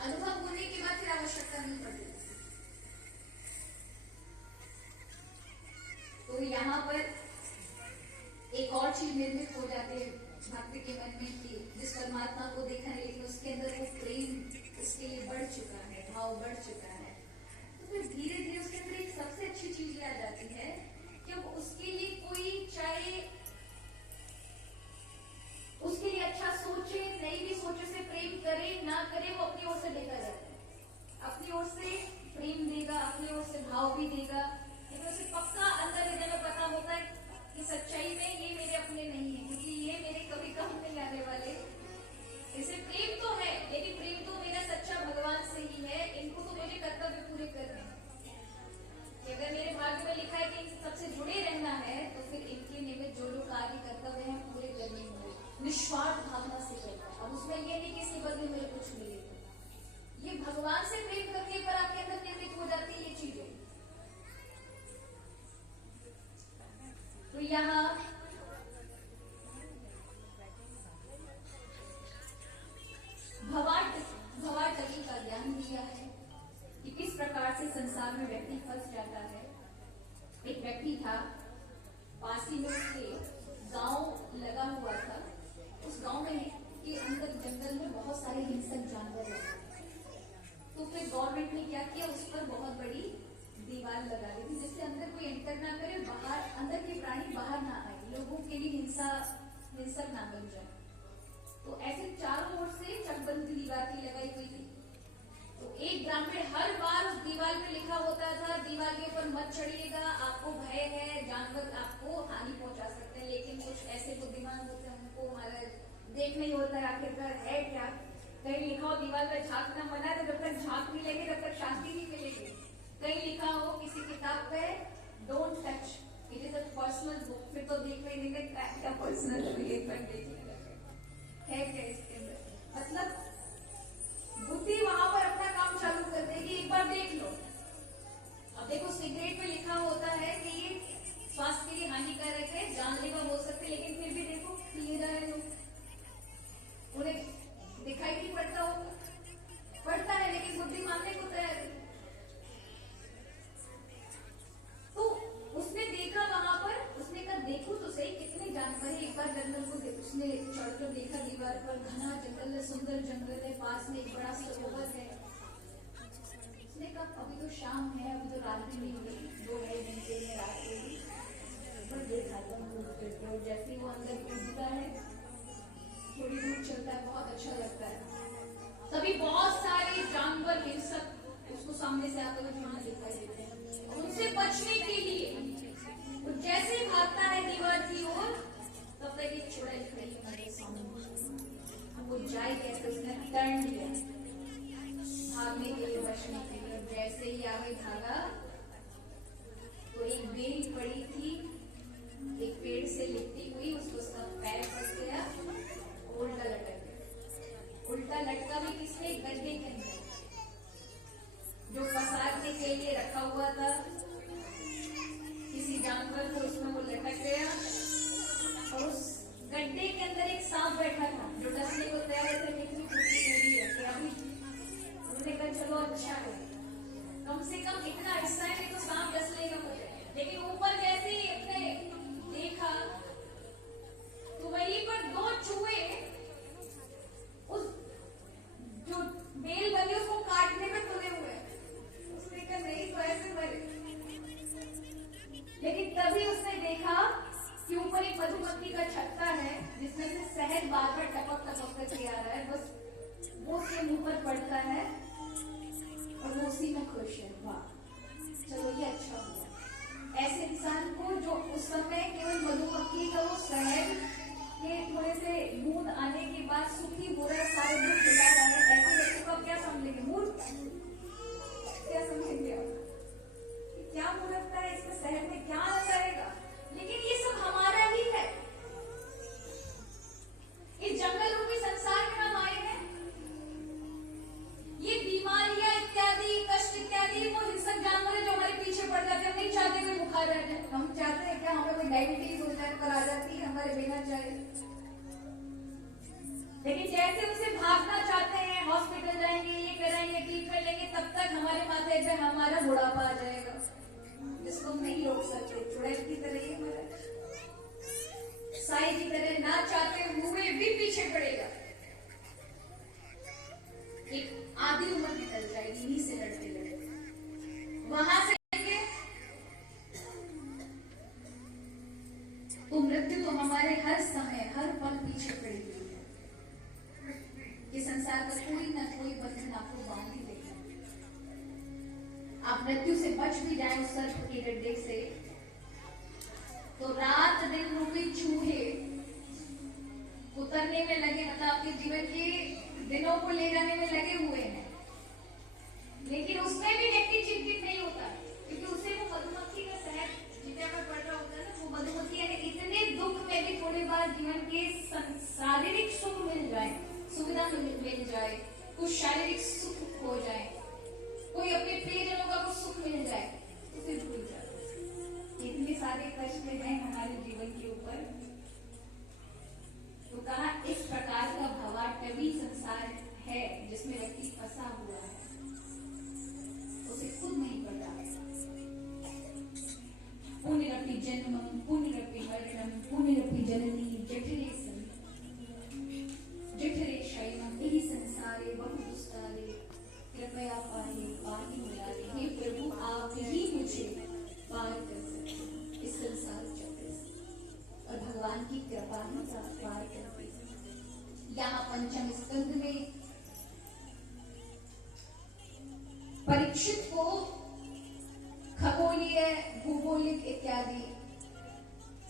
अनुभव होने के बाद फिर आवश्यकता नहीं पड़ती। तो यहाँ पर एक और चीज निर्मित हो जाती है भक्त के मन में कि जिस परमात्मा को देखा है लेकिन उसके अंदर वो प्रेम उसके लिए बढ़ चुका है, भाव बढ़ चुका है, तो फिर धीरे धीरे उसके अंदर एक सबसे अच्छी चीज ये आ जाती है कि अब उसके लिए कोई चाहे उसके लिए अच्छा सोचे नहीं भी सोचे, से प्रेम करे ना करे, वो अपनी ओर से देता जाता है, अपनी ओर से प्रेम देगा, अपनी ओर से भाव भी देगा, लेकिन उसे पक्का अंदर हृदय में पता होता है कि सच्चाई में ये मेरे अपने नहीं है, क्योंकि ये मेरे कभी काम नहीं आने वाले। इसे प्रेम तो है लेकिन प्रेम तो मेरा सच्चा भगवान से ही है, इनको तो मुझे कर्तव्य पूरे करने हैं। अगर मेरे भाग्य में लिखा है कि इन सबसे जुड़े रहना है, तो फिर इनके निमित्त जो जो कार्य कर्तव्य हैं पूरे करने होंगे, निस्वार्थ भावना से करना। अब उसमें ये नहीं कि इसके बदले मेरे कुछ मिलेगा, ये भगवान से प्रेम करने पर आपके अंदर निर्मित हो जाती है ये चीजें। तो यहाँ भवाटकी का ज्ञान दिया है कि किस प्रकार से संसार में व्यक्ति फंस जाता है। एक व्यक्ति था, पासी में उसके गांव लगा हुआ था, उस गांव में के अंदर जंगल में बहुत सारे हिंसक जानवर लगे, तो फिर गवर्नमेंट ने क्या किया, उस पर बहुत बड़ी दीवार लगा दी थी जिससे अंदर कोई एंटर ना करे, बाहर अंदर के प्राणी बाहर ना आए, लोगों के लिए हिंसक ना बन जाए। तो ऐसे चारों ओर से चकबंदी दीवार की लगाई हुई थी। तो एक ग्रामीण हर बार उस दीवार पे लिखा होता था, दीवार के ऊपर मत चढ़िएगा, आपको भय है, जानवर आपको हानि पहुंचा सकते हैं। लेकिन कुछ ऐसे बुद्धिमान होते हैं, उनको हमारा देख नहीं होता है आखिरकार है क्या। कहीं लिखा हो दीवार पे झांकना मना, तो जब तक झांक नहीं लेंगे तब तक शांति नहीं मिलेगी। कहीं लिखा हो किसी किताब पे don't touch it is a personal book, फिर तो देख लेने का क्या पर्सनल है क्या इसके अंदर, मतलब बुद्धि वहां पर अपना काम चालू कर देगी। एक बार देख लो, अब देखो सिगरेट में लिखा होता है कि ये स्वास्थ्य के लिए हानिकारक है, जानलेवा हो सकते, लेकिन फिर भी देखो पिए जा रहे लोग, उन्हें दिखाई नहीं पड़ता होगा, पड़ता है लेकिन बुद्धि मानने को तैयार है। तो उसने देखा वहां पर, उसने कहा देखो तो सही कितने जानवर है। एक बार जंगल को उसने चढ़कर देखा, दीवार पर घना जंगल है, सुंदर जंगल है, पास में एक बड़ा सरोवर है। उसने कहा अभी तो शाम है, अभी तो रात भी नहीं हुई, 2-2.5 घंटे में रात होगी, पर देखा तो जैसे वो अंदर कूदता है, थोड़ी दूर चलता है, बहुत अच्छा लगता है। तभी बहुत सारे जानवर हिंसक उसको सामने से आते हुए वहां दिखाई देते हैं, और उनसे बचने के लिए वो जैसे ही भागता है दीवार की ओर, तब तक एक चुड़ैल खड़ी हमारे सामने। वो जाए कैसे, उसने टर्न लिया भागने के लिए, बचने के लिए। जैसे ही आगे भागा तो एक बेल पड़ी थी, एक पेड़ से लिपटी हुई, उसको उसका पैर फंस गया, उल्टा लटक गया। उल्टा लटका भी किसने, गड्ढे के अंदर जो पसारने के लिए रखा हुआ था किसी जानवर को, उसमें वो लटक गया। और उस गड्ढे के अंदर एक सांप बैठा था जो डसने को तैयार है, लेकिन टूटी हुई है कि अभी उन्होंने कहा चलो अच्छा है, कम से कम इतना हिस्सा है, नहीं तो सांप डस लेगा मुझे। लेकिन ऊपर जैसे ही अपने देखा तो वहीं पर 2 चूहे उस जो बेल बनी उसको काटने में तुले हुए। उसने कहा नहीं तो ऐसे मरे। लेकिन तभी उसने देखा कि ऊपर एक मधुमक्खी का छत्ता है जिसमें से शहद बार बार टपक टपक करके आ रहा है, बस वो उसके मुंह पर पड़ता है और वो उसी में खुश है। वाह, चलो ये अच्छा हुआ। ऐसे इंसान को जो उस समय केवल मधुमक्खी का वो शहद के थोड़े से बूंद आने के बाद सुखी हो रहा है, सारे दूध खिला रहा है, ऐसे व्यक्ति को आप क्या समझेंगे, मूर्ख? क्या समझेंगे आप? क्या मूर्खता है, इसमें शहद में क्या रहेगा? लेकिन ये सब हमारा ही है, इस जंगल रूपी संसार में हम आए हैं। ये बीमारियां इत्यादि, कष्ट इत्यादि, वो हिंसक जानवर है जो हमारे पीछे पड़ जाते हैं। हम नहीं चाहते कोई बुखार आ जाए, हम चाहते हैं क्या हमें कोई डायबिटीज हो जाए, पर आ जाती है हमारे बिना चाहे। लेकिन जैसे उसे भागना चाहते हैं, हॉस्पिटल जाएंगे, ये कराएंगे, ठीक कर लेंगे, तब तक हमारे माथे पे हमारा बुढ़ापा आ जाएगा, जिसको हम नहीं रोक सकते। चुड़ैल की तरह ही हमारा साई की तरह ना चाहते हुए भी पीछे पड़ेगा। एक आधी उम्र निकल जाएगी इन्हीं से लड़ते लड़ते, वहां से तो मृत्यु तो हमारे हर समय हर पल पीछे पड़ी हुई है। ये संसार का कोई ना कोई बंधन आपको बांध ही देगा। आप मृत्यु से बच भी जाए उस सर्प के गड्ढे से, तो रात दिन रूपी चूहे उतरने में लगे, मतलब आपके जीवन के दिनों को ले जाने में लगे हुए हैं। लेकिन उसमें भी व्यक्ति चिंतित नहीं होता, क्योंकि उसे वो मधुमक्खी का शहद जितना पर पड़ रहा होता है ना, वो मधुमक्खी यानी इतने दुख में भी थोड़ी बार जीवन के शारीरिक सुख मिल जाए, सुविधा मिल जाए, कुछ शारीरिक सुख हो जाए, कोई अपने प्रियजनों का कुछ सुख मिल जाए, तो फिर भूल जाए। इतने सारे कष्ट हैं हमारे जीवन के ऊपर, तो कहा इस प्रकार का भवाटवी संसार है जिसमें व्यक्ति फंसा हुआ है, उसे खुद नहीं पता। पुण्यरपि जन्मं पुण्यरपि मरणं पुण्यरपि जननी जठरे जठरे शयनम, यही संसारे बहु दुस्तारे, कृपया पाहि मुरारे। हे प्रभु आप ही मुझे पार कर सकते इस संसार चक्र से, और भगवान की कृपा ही पार करती है। यहाँ पंचम स्कंद में परीक्षित को खगोलीय, भूगोलिक इत्यादि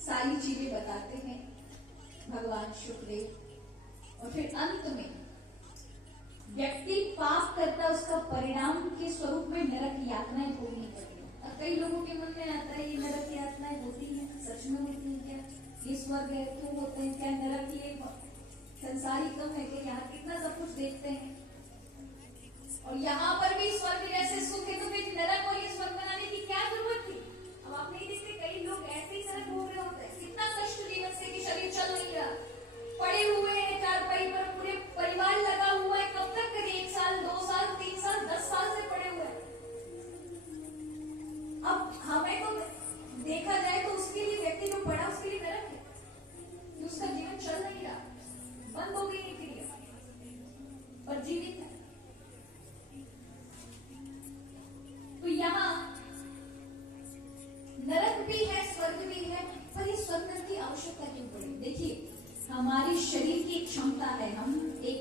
सारी चीजें बताते हैं भगवान शुक्र, और फिर अंत में व्यक्ति पाप करता उसका परिणाम के स्वरूप में नरक यातनाएं भोगनी पड़ती है। कई लोगों के मन में आता है ये नरक यातनाएं होती ये स्वर्ग है, क्यों होते हैं, क्या नरक, ये संसार ही कम है कि यहाँ कितना सब कुछ देखते हैं। और यहाँ पर भी स्वर्ग जैसे सुख है, तो फिर नरक और ये स्वर्ग बनाने की क्या जरूरत थी। अब आप नहीं देखते कई लोग ऐसे ही सड़क घूम रहे होते हैं, कितना कष्ट जीवन से कि शरीर चल नहीं रहा, पड़े हुए हैं चारपाई पर, पूरे परिवार लगा हुआ है, कब तक करे, 1 साल 2 साल 3 साल 10 साल से पड़े हुए हैं। अब हमें तो देखा जाए तो उसके लिए, व्यक्ति जो पड़ा उसके लिए नरक है कि उसका जीवन चल नहीं रहा, बंद हो गई क्रिया और जीवित है। तो यहाँ नरक भी है, स्वर्ग भी है, पर ये स्वर्ग की आवश्यकता क्यों पड़ी। देखिए, हमारी शरीर की एक क्षमता है, हम एक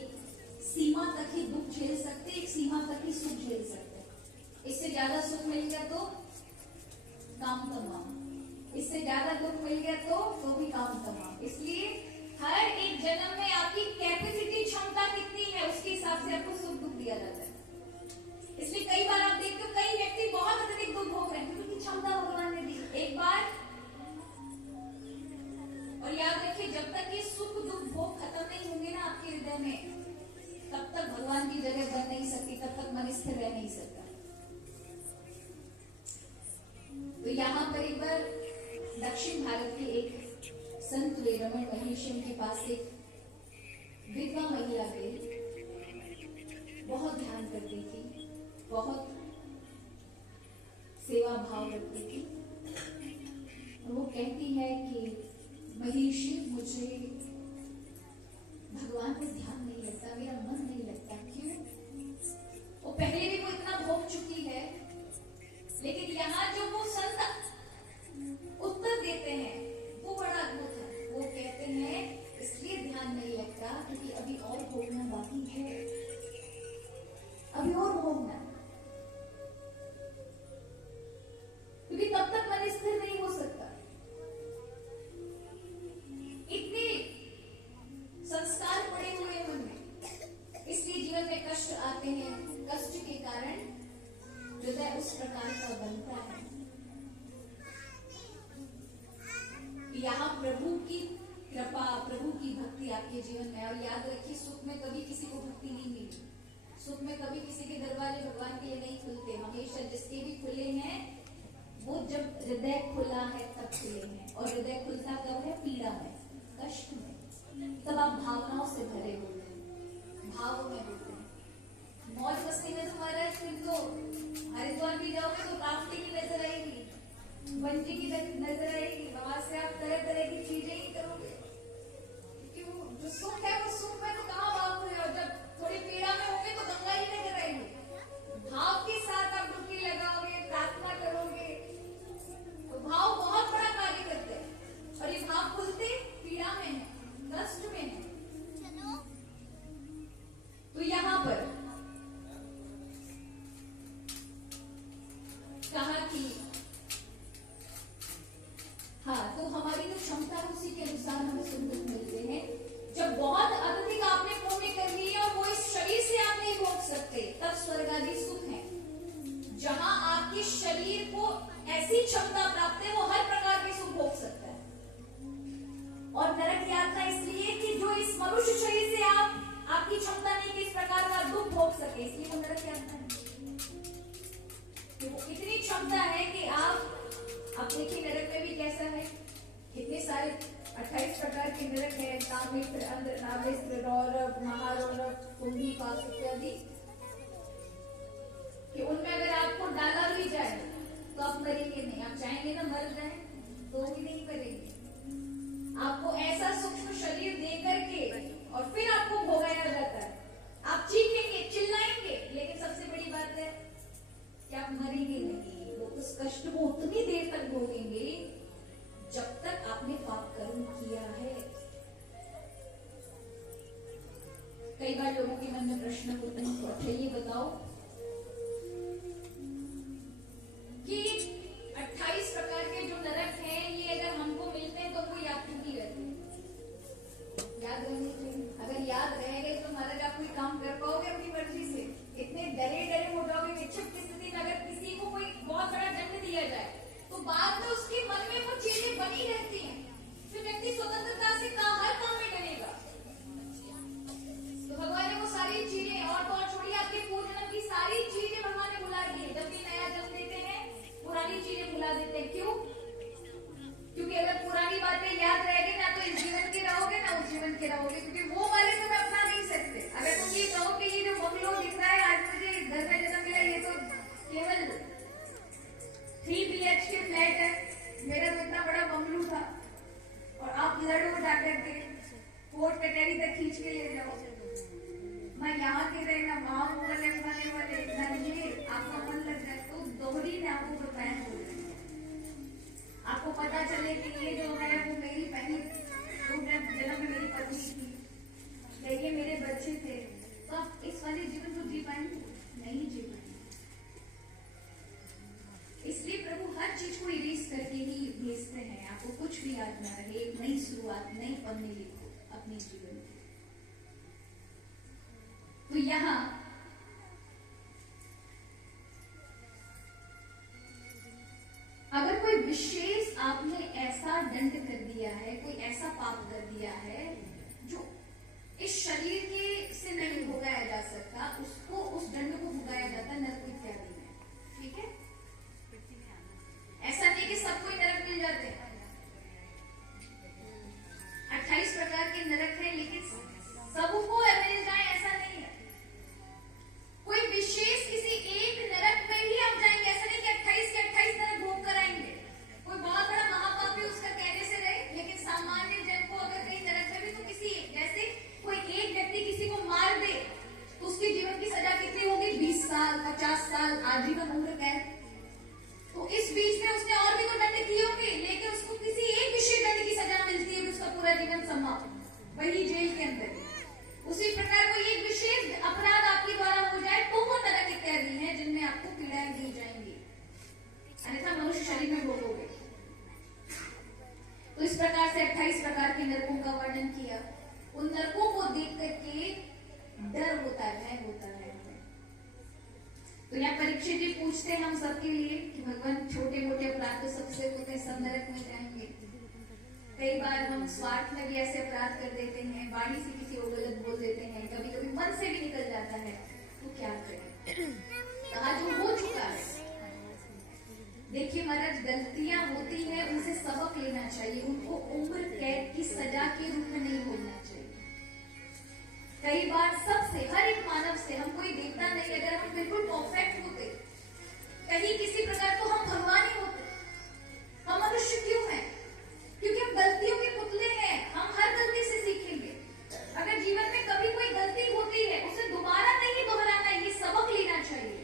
सीमा तक ही दुख झेल सकते, एक सीमा तक ही सुख झेल सकते। इससे ज्यादा सुख मिल गया तो काम तमाम, इससे ज्यादा दुख मिल गया तो भी काम तमाम। इसलिए हर एक जन्म में आपकी कैपेसिटी, क्षमता कितनी है, उसके हिसाब से आपको सुख दुख दिया जाता है। इसलिए कई बार आप देखते हो कई व्यक्ति बहुत अत्यधिक दुख भोग रहे हैं, क्योंकि उनकी क्षमता भगवान ने दी एक बार। और याद रखिए, जब तक ये सुख दुख भोग खत्म नहीं होंगे ना आपके हृदय में, तब तक भगवान की जगह बन नहीं सकती, तब तक मन स्थिर रह नहीं सकता। तो यहाँ पर एक बार दक्षिण भारत के एक संत हुए, रमन महर्षि, के पास एक विधवा महिला गई, बहुत ध्यान करती थी, बहुत सेवा भाव रखती थी। वो कहती है कि महर्षि, मुझे भगवान पे ध्यान नहीं लगता, मेरा मन नहीं लगता। क्यों? वो पहले भी वो इतना भोग चुकी है, लेकिन यहाँ जो वो संत उत्तर देते हैं वो बड़ा अद्भुत है। वो कहते हैं इसलिए ध्यान नहीं लगता क्योंकि अभी और भोगना बाकी है, अभी और भोगना, क्योंकि तब तक मन स्थिर नहीं हो सकता। इतने संस्कार पड़े हुए हैं मन में, इसलिए जीवन में कष्ट आते हैं। कष्ट के कारण हृदय उस प्रकार का बनता है। यहाँ प्रभु की कृपा, प्रभु की भक्ति आपके जीवन में। और याद रखिए, सुख में कभी किसी को भक्ति नहीं मिली, सुख में कभी किसी के दरवाजे भगवान के लिए नहीं खुलते। हमेशा जिसके भी खुले हैं वो जब हृदय खुला है तब खुले हैं। और हृदय खुलता कब है? पीड़ा में, कष्ट में। तब आप भावनाओं से भरे होते हैं, भाव में होते हैं। मौज मस्ती में तुम्हारा, फिर तो हरिद्वार भी जाओगे तो काफली की नजर आएगी, बंजी की नजर आएगी, वहां से आप तरह तरह की चीजें ही करोगे, क्योंकि जो सुख है वो सुख में तो कहाँ भाव हुए। और जब थोड़ी पीड़ा में होगे तो गंगा ही नजर आएगी। भाव के साथ आप डुबकी लगाओगे, प्रार्थना करोगे, तो भाव बहुत बड़ा कार्य करते हैं। और ये भाव खुलते पीड़ा में है, कष्ट में है। तो यहाँ पर कहा कि हाँ, तो हमारी जो क्षमता है उसी के अनुसार हमें सुख दुख मिलते हैं। जब बहुत अत्यधिक आपने पुण्य कर लिया और वो इस शरीर से आप नहीं भोग सकते, तब स्वर्ग आदि सुख है, जहां आपके शरीर को ऐसी क्षमता प्राप्त है वो हर प्रकार के सुख भोग सकता है। और नरक यात्रा इसलिए कि जो इस मनुष्य शरीर से आपकी क्षमता नहीं कि इस प्रकार का दुख भोग सके, इसलिए वो नरक यात्रा है। वो इतनी क्षमता है कि आप देखिए नरक में भी कैसा है, कितने सारे 28 प्रकार के नरक है, कामित्र, अंध, नाभिस्त्र, रौरव, महारौरव, कुंभीपाक इत्यादि, कि उनमें अगर आपको डाला भी जाए तो आप मरेंगे नहीं। आप चाहेंगे ना मर जाए तो भी नहीं मरेंगे। आपको ऐसा सूक्ष्म शरीर दे करके और फिर आपको भोगाया जाता है। आप चीखेंगे, चिल्लाएंगे, लेकिन सबसे बड़ी बात है कि आप मरेंगे नहीं। वो उस कष्ट को उतनी देर तक भोगेंगे जब तक आपने पाप कर्म किया है। कई बार लोगों के मन में प्रश्न होते हैं, तो अच्छा ये बताओ कि 28 प्रकार के जो नरक हैं, ये अगर हमको मिलते हैं तो हमको याद क्यों रहते हैं? याद रहने चाहिए। अगर याद रह गए तो महाराज आप कोई काम कर पाओगे अपनी मर्जी से? इतने डरे डरे हो जाओगे विक्षिप्त की स्थिति में। अगर किसी को कोई बहुत बड़ा दंड दिया जाए तो बाद में उसके मन में वो चीजें बनी रहती हैं, फिर व्यक्ति स्वतंत्रता से हर काम में डरेगा। तो भगवान ने वो सारी चीजें और तो और छोड़िए, आपके पूर्व जन्म की सारी चीजें भगवान ने भुला दी है। जब भी नया जन्म देते हैं पुरानी चीजें भुला देते हैं। क्यों? क्योंकि अगर पुरानी बातें याद रहेगी ना तो इस जीवन के रहोगे ना उस जीवन के रहोगे, क्योंकि वो वाले तुम अपना नहीं सकते। अगर तुम ये कहो कि ये जो बंगलो दिख रहा है आज मुझे घर में जन्म मिला, ये तो केवल 3 BHK फ्लैट है, मेरा तो इतना बड़ा बंगलू था, और आप लड़ो जाकर के कोर्ट कचहरी तक खींच के ले जाओ, मैं यहाँ के रहे ना वहां वाले ना ये आपका मन लग जाए तो दोहरी ने आपको बताया हो जाए। आपको पता चले कि ये जो है वो मेरी पहली जन्म में मेरी पत्नी थी या ये मेरे बच्चे थे, तो आप इस वाले जीवन को जी पाएंगे? नहीं जी पाएंगे। इसलिए प्रभु हर चीज को इरेज करके ही भेजते हैं। आपको कुछ भी याद ना रहे, एक नई शुरुआत, नई पन्ने लिखो अपने जीवन में। तो यहां अगर कोई विशेष आपने ऐसा दंड कर दिया है, कोई ऐसा पाप कर दिया है जो इस शरीर के से नहीं भुगाया जा सकता, उसको उस दंड को भुगाया जाता है नरक इत्यादि में। ठीक है? ऐसा नहीं कि सबको नरक मिल जाते हैं। 28 प्रकार के नरक हैं, लेकिन सबको मिल जाए ऐसा नहीं है। कोई विशेष किसी एक नरक में ही आप जाएंगे, ऐसा नहीं कि 28 के 28 नरक भोग कराएंगे। कोई बहुत बड़ा महापापी उसका कहने से रहे, लेकिन सामान्य जन को अगर कहीं नरक में भी तो किसी जैसे कोई एक व्यक्ति किसी को मार दे तो उसके जीवन की सजा कितनी होगी? 20 साल, 50 साल, आजीवन उम्र कैद। तो इस बीच में उसने और भी तो दंड किए होंगे, लेकिन उसको किसी एक विशेष दंड की सजा मिलती है, उसका पूरा जीवन समाप्त वही जेल के अंदर। उसी प्रकार कोई एक विशेष अपराध आपके द्वारा हो जाए तो वो नरक इत्यादि है जिनमें आपको पीड़ाएं दी जाएंगी, अन्यथा मनुष्य शरीर में भोगोगे। तो इस प्रकार से 28 प्रकार के नरकों का वर्णन किया। उन नरकों को देख करके डर होता है, भय होता है। तो यहाँ परीक्षित जी पूछते हैं हम सबके लिए कि भगवान छोटे मोटे अपराध तो सबसे होते हैं, सब नरक में जाएंगे। कई बार हम स्वार्थ में भी ऐसे अपराध कर देते हैं, वाणी से किसी को गलत बोल देते हैं, कभी कभी मन से भी निकल जाता है, तो क्या करें? कहा जो हो चुका है। देखिए महाराज, गलतियां होती है, उनसे सबक लेना चाहिए, उनको उम्र कैद की सजा के रूप में नहीं भूलना चाहिए। कई बार सबसे, हर एक मानव से, हम कोई देवता नहीं, अगर हम बिल्कुल परफेक्ट होते कहीं किसी प्रकार तो हम भगवान ही होते। हम मनुष्य क्यों हैं? क्योंकि हम गलतियों के पुतले हैं, हम हर गलती से सीखेंगे। अगर जीवन में कभी कोई गलती होती है उसे दोबारा नहीं दोहराना, ये सबक लेना चाहिए।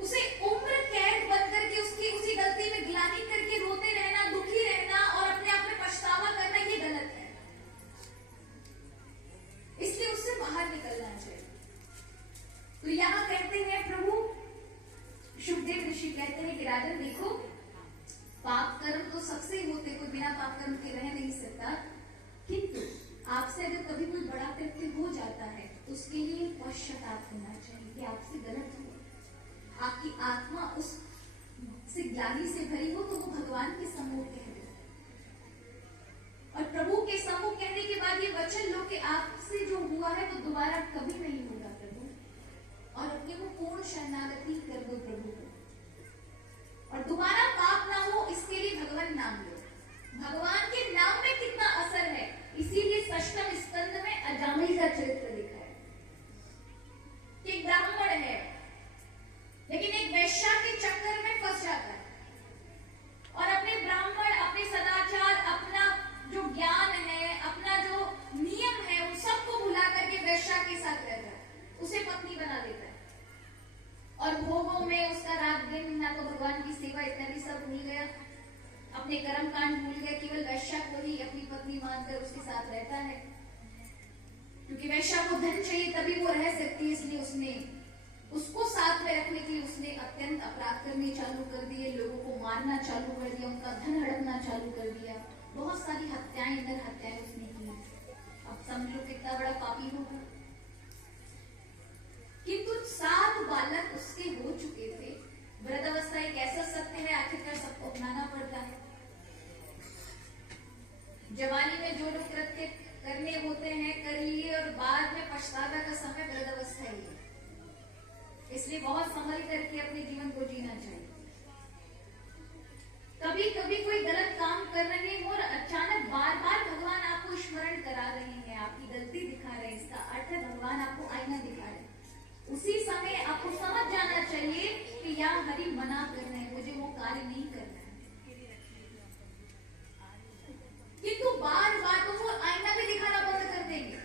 उसे उम्र कैद बन करके उसकी उसी गलती में ग्लानि करके रोते रहना, दुखी रहना और अपने आप में पछतावा करना, ये गलत है। इसलिए उससे बाहर निकलना चाहिए। तो यहां कहते हैं प्रभु, शुभदेव ऋषि कहते हैं कि राजन देखो, पाप कर्म तो सबसे ही होते, कोई बिना पाप कर्म के रह नहीं सकता, किंतु आपसे अगर कभी कोई बड़ा कृत्य हो जाता है तो उसके लिए पश्चाताप होना चाहिए कि आपसे गलत हुआ, आपकी आत्मा उस से ग्लानि से भरी हो, तो वो भगवान के सम्मुख कह दे। और प्रभु के सम्मुख कहने के बाद ये वचन लो कि आपसे जो हुआ है वो दोबारा कभी नहीं होगा प्रभु, और अपने को पूर्ण शरणागति कर दो प्रभु को, और दोबारा पाप ना हो इसके लिए भगवान नाम लो। भगवान के नाम में कितना असर है, इसीलिए षष्ठम स्कंद में अजामिल का चरित्र लिखा है कि ब्राह्मण है लेकिन एक वैश्या के चक्कर में फंस जाता है और अपने ब्राह्मण, अपने सदाचार, अपना जो ज्ञान है, अपना जो नियम है, उन सबको भुला करके वैश्या के साथ रहता है, उसे पत्नी बना देता है। और भोगों में उसका रात दिन ना तो भगवान की सेवा, इतना भी सब भूल गया, अपने कर्म कांड भूल गया, केवल वैश्या को ही अपनी पत्नी मानकर उसके साथ रहता है, क्योंकि वैश्या को धन चाहिए तभी वो रह सकती है। इसलिए उसने उसको साथ में रखने के लिए उसने अत्यंत अपराध करने चालू कर दिए, लोगों को मारना चालू कर दिया, उनका धन हड़पना चालू कर दिया, बहुत सारी हत्याएं, नर हत्याएं उसने की। अब समझ लो कितना बड़ा पापी होगा। किंतु 7 बालक उसके हो चुके थे। वृद्धावस्था एक ऐसा सत्य है, आखिरकार सबको अपनाना पड़ता है। पछतावा का समय वृद्धावस्था ही है, इसलिए बहुत संभल करके अपने जीवन को जीना चाहिए। कभी कभी कोई गलत काम कर रहे हैं और अचानक बार बार भगवान आपको स्मरण करा रहे हैं, आपकी गलती दिखा रहे हैं, इसका अर्थ है भगवान आपको आईना दिखा रहे हैं। उसी समय आपको समझ जाना चाहिए कि यहाँ हरि मना कर रहे हैं, मुझे वो कार्य नहीं करना है। किंतु बार बार तो वो आईना भी दिखाना बंद कर देंगे।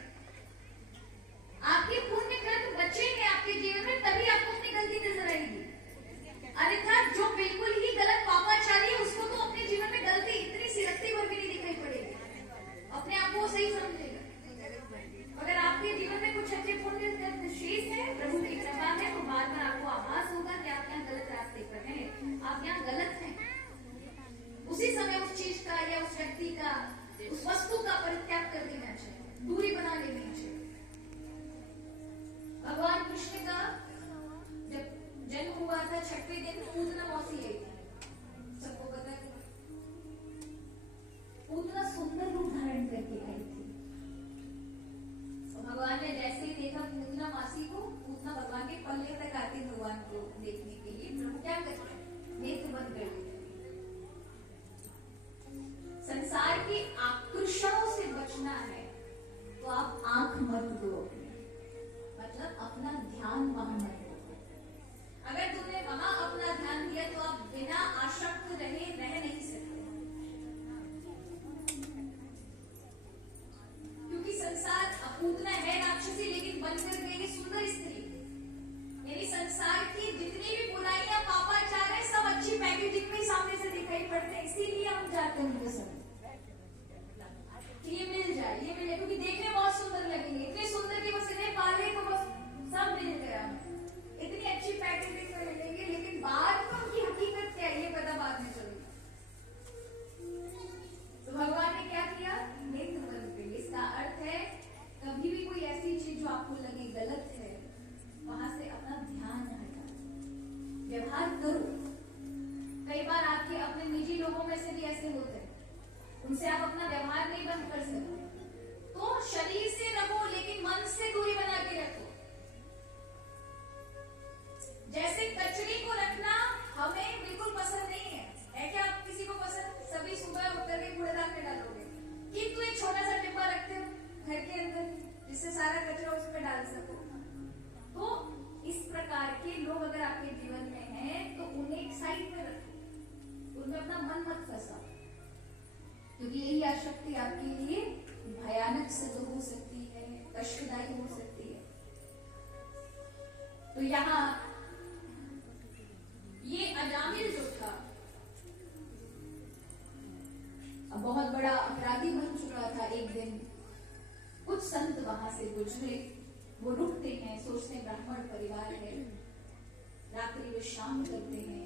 आपके पुण्य कर्म बचेंगे आपके जीवन में, तभी आपको अपनी गलती नजर आएगी। अन्यथा जो बिल्कुल ही गलत पापाचारी है उसको तो अपने जीवन में गलती इतनी सी रत्ती भर भी नहीं दिखाई पड़ेगी, अपने आप को सही समझेगा। अगर आपके जीवन में कुछ अच्छे पुण्य कर्म शेष है, प्रभु की कृपा है, तो बार बार आपको आभास होगा कि आप यहाँ गलत रास्ते पर हैं, आप यहाँ गलत हैं। उसी समय उस चीज का या उस व्यक्ति का, उस वस्तु का परित्याग कर देना चाहिए, दूरी बना लेनी चाहिए। भगवान कृष्ण का जब जन्म हुआ था, छठवें दिन पूतना मौसी आई थी, सबको पता है। पूतना सुंदर रूप धारण करके आई थी। तो भगवान ने जैसे ही देखा पूतना मासी को, पूतना भगवान के पल्ले तक आती भगवान को देखने के लिए, प्रभु क्या करते हैं, नेत्र बंद कर देते हैं। संसार के आकर्षणों से बचना है तो आप आंख मत दो, मतलब अपना ध्यान वहां मत दो। अगर तुमने वहां अपना ध्यान दिया तो आप बिना आसक्त रह नहीं सकते, क्योंकि संसार पूतना है राक्षसी, लेकिन बनकर गई सुंदर स्त्री। यानी संसार की जितनी भी बुराइयां पापाचार है सब अच्छी पैकेजिंग में सामने से दिखाई पड़ते हैं, इसीलिए हम जाते हैं उनके साथ कि ये मिल जाए, ये मिल जाए, क्योंकि देखने बहुत सुंदर लगेंगे, इतने सुंदर कि बस इन्हें पाले तो बस सब मिल गया, इतनी अच्छी पैकेजिंग में मिलेंगे, लेकिन बाद में उनकी हकीकत क्या है ये पता बाद में चलेगा। तो भगवान ने क्या किया, नेत्र बंद कर दिए। इसका अर्थ है कभी भी कोई ऐसी चीज जो आपको लगे गलत है, वहां से अपना ध्यान हटा, व्यवहार करो। कई बार आपके अपने निजी लोगों में से भी ऐसे होते हैं, उनसे आप अपना व्यवहार नहीं बंद कर सकते, तो शरीर से रहो लेकिन मन से दूरी बना के रखो। जैसे कचरे को रखना हमें बिल्कुल पसंद नहीं है क्या? आप किसी को पसंद, सभी सुबह उठकर के कूड़ेदान में डालोगे, किंतु एक छोटा सा डिब्बा रखते हो घर के अंदर जिससे सारा कचरा उस पर डाल सको। तो इस प्रकार के लोग अगर आपके जीवन में हैं तो उन्हें एक साइड में रखो, उनमें अपना मन मत फंसाओ, क्योंकि यही आसक्ति आपके लिए भयानक सिद्ध हो सकती है, कष्टदायी हो सकती है। तो यहाँ ये अजामिल जो था बहुत बड़ा अपराधी बन चुका था। एक दिन कुछ संत वहां से गुजरे, वो रुकते हैं, सोचते ब्राह्मण परिवार है, रात्रि विश्राम करते हैं।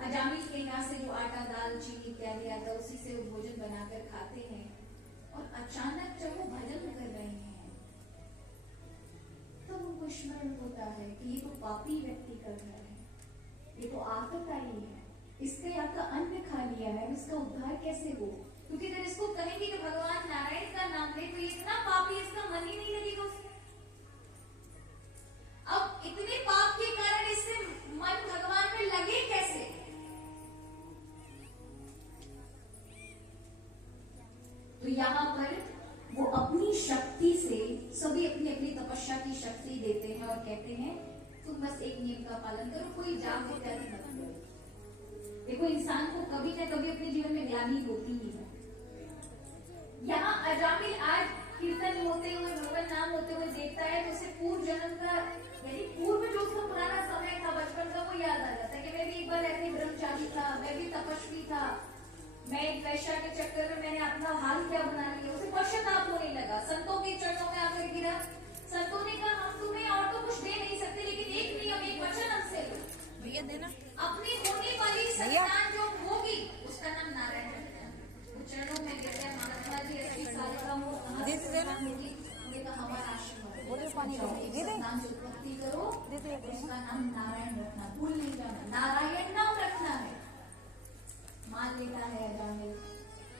अजामिल के यहाँ से जो आटा दाल चीनी इत्यादि आता उसी से वो भोजन बनाकर खाते हैं। और अचानक जब वो भजन कर रहे हैं तो उनको स्मरण होता है कि ये तो पापी व्यक्ति कर रहा है, ये तो आतताई है, इसके यहाँ का अन्न खा लिया है, इसका उद्धार कैसे हो? क्योंकि अगर इसको कहेंगे कि भगवान नारायण का नाम ले तो ये इतना पापी, इसका मन ही नहीं लगेगा उसमें। अब इतने पाप के कारण इससे मन भगवान में लगे कैसे? तो यहाँ पर वो अपनी शक्ति से, सभी अपनी अपनी तपस्या की शक्ति देते हैं और कहते हैं तुम बस एक नियम का पालन करो, कोई जाग इत्यादि मत करो। देखो इंसान को कभी न कभी अपने जीवन में ग्लानि होती ही है। यहाँ अजामिल आज कीर्तन होते हुए, भगवान नाम होते हुए देखता है तो उसे पूर्व जन्म का, यानी पूर्व जो उसका पुराना समय था बचपन का, वो याद आ जाता है कि मैं भी एक बार ऐसे ब्रह्मचारी था, मैं भी तपस्वी था, मैं एक वैश्या के चक्कर में मैंने अपना हाल क्या बना लिया। उसे पश्चाताप होने लगा, संतों के चरणों में आकर गिरा। संतों ने कहा हम तुम्हें और तो कुछ दे नहीं सकते, लेकिन एक नियम, एक वचन हमसे लो, भैया देना, अपनी होने वाली संतान जो होगी उसका नाम नारायण रखना। वो चरणों में गिरते हैं, महात्मा जी 80 साल का वो हमारा आशीर्वाद नाम से भक्ति करो, उसका नाम नारायण रखना, भूल नहीं जाना, नारायण नाम रखना है। मान लेता है अजामिल,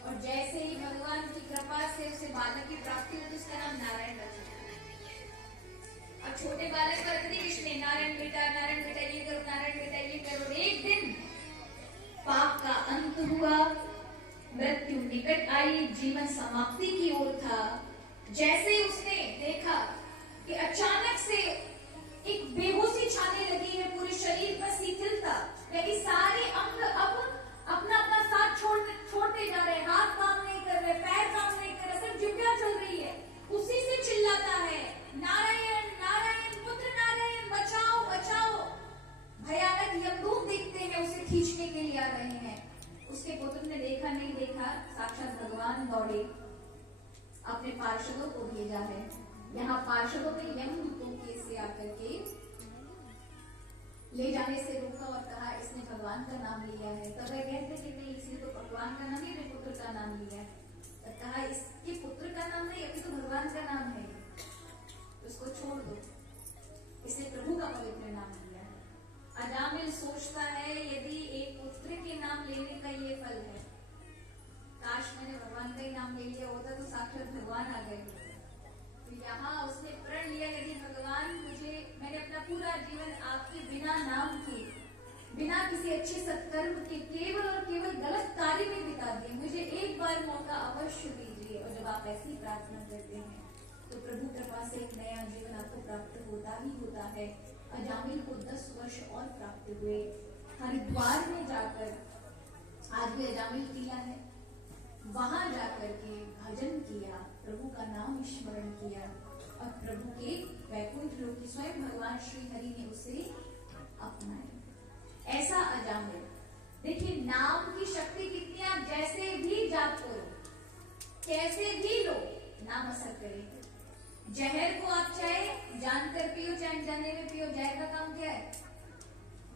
और जैसे ही भगवान की कृपा से उसे बालक की प्राप्ति होती उसका नाम नारायण रखना है। हमारी जीवन समाप्ति की ओर था, जैसे उसने देखा कि अचानक से एक बेहोशी छाने लगी है, पूरे शरीर पर शिथिलता, यानी सारे अंग अब अपना अपना साथ छोड़ते जा रहे, हाथ काम नहीं कर रहे, पैर काम नहीं कर रहे, सिर्फ जिह्वा चल रही है। उसी से चिल्लाता है, नारायण नारायण पुत्र नारायण, बचाओ बचाओ। भयानक यमदूत देखते हैं, उसे खींचने के लिए आ रहे हैं। उसके पुत्र ने देखा नहीं देखा, साक्षात भगवान दौड़े, अपने पार्षदों को भेजा है। यहाँ पार्षदों ने यमदूतों के से आकर के ले जाने से रोका और कहा इसने भगवान का नाम लिया है। तब वह कहते कि नहीं, इसने तो भगवान का नाम, मेरे पुत्र का नाम लिया है। तब कहा इसके पुत्र का नाम नहीं, अभी तो भगवान का नाम है, उसको छोड़ दो, इसने प्रभु का पवित्र नाम लिया है। अजामिल सोचता है यदि एक पुत्र के नाम लेने का ये फल है, काश मैंने भगवान का ही नाम ले लिया होता तो साक्षात भगवान आ गए। तो यहाँ उसने प्रण लिया, यदि भगवान मुझे, मैंने अपना पूरा जीवन आपके बिना नाम के, बिना किसी अच्छे सत्कर्म के, केवल और केवल गलत कार्य में बिता दिए, मुझे एक बार मौका अवश्य दीजिए। और जब आप ऐसी प्रार्थना करते हैं तो प्रभु कृपा से एक नया जीवन आपको प्राप्त होता ही होता है। अजामिल को 10 वर्ष और प्राप्त हुए। हरिद्वार में जाकर, आज भी अजामिल किला है, वहां जाकर के भजन किया, प्रभु का नाम स्मरण किया और प्रभु के वैकुंठ लोक स्वयं भगवान श्री हरि ने उसे अपनाया। ऐसा अजामिल, देखिए नाम की शक्ति कितनी, आप जैसे भी जाप करो, कैसे भी लो, नाम असर करेगा। जहर को आप चाहे जानकर पियो चाहे अनजाने में पियो, जहर का काम क्या है?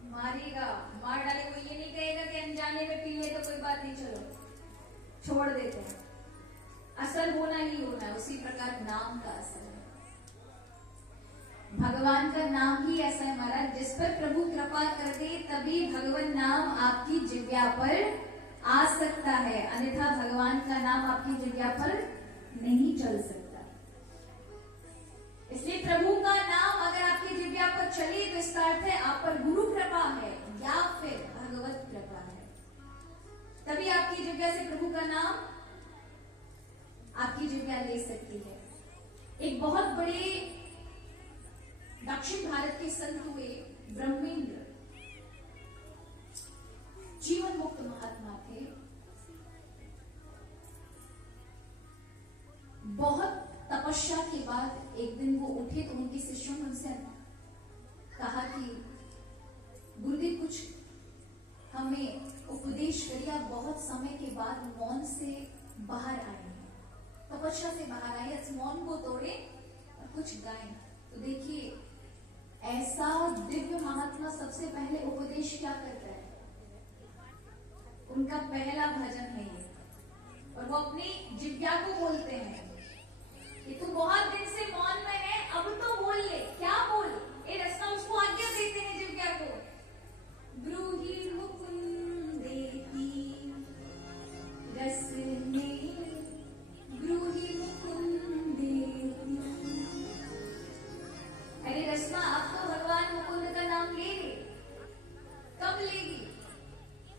मारेगा, मार डाले। कोई ये नहीं कहेगा कि अनजाने में पी ले तो कोई बात नहीं, चलो छोड़ देते हैं, असर होना ही होना है। उसी प्रकार नाम का असर है, भगवान का नाम ही ऐसा है महाराज, जिस पर प्रभु कृपा कर दे तभी भगवान नाम आपकी जिह्वा पर आ सकता है, अन्यथा भगवान का नाम आपकी जिह्वा पर नहीं चल सकता। इसलिए प्रभु का नाम अगर आपकी जिह्वा पर चले तो इसका अर्थ है आप पर गुरु कृपा है या फिर भगवत कृपा है, तभी आपकी जिह्वा से प्रभु का नाम आपकी जिह्वा ले सकती है। एक बहुत बड़े दक्षिण भारत के संत हुए ब्रह्मेंद्र, जीवन मुक्त महात्मा थे। बहुत तपस्या के बाद एक दिन वो उठे तो उनके शिष्यों ने उनसे कहा कि गुरुदेव कुछ हमें उपदेश करिए, आप बहुत समय के बाद मौन से बाहर आए हैं, तपस्या से बाहर आए, इस मौन को तोड़े और कुछ गाएं। तो देखिए ऐसा दिव्य महात्मा सबसे पहले उपदेश क्या करता है? उनका पहला भजन है ये, और वो अपनी जिह्वा को बोलते हैं कि तू बहुत दिन से मौन में है, अब तो बोल ले। क्या बोल? ये रास्ता उसको आज्ञा देते हैं जिह्वा को, ब्रूहि मुकुंदेति रसने, ब्रूहि मुकुंदेति। अरे रस्मा, आप तो भगवान मुकुंद का नाम ले ले, कब लेगी?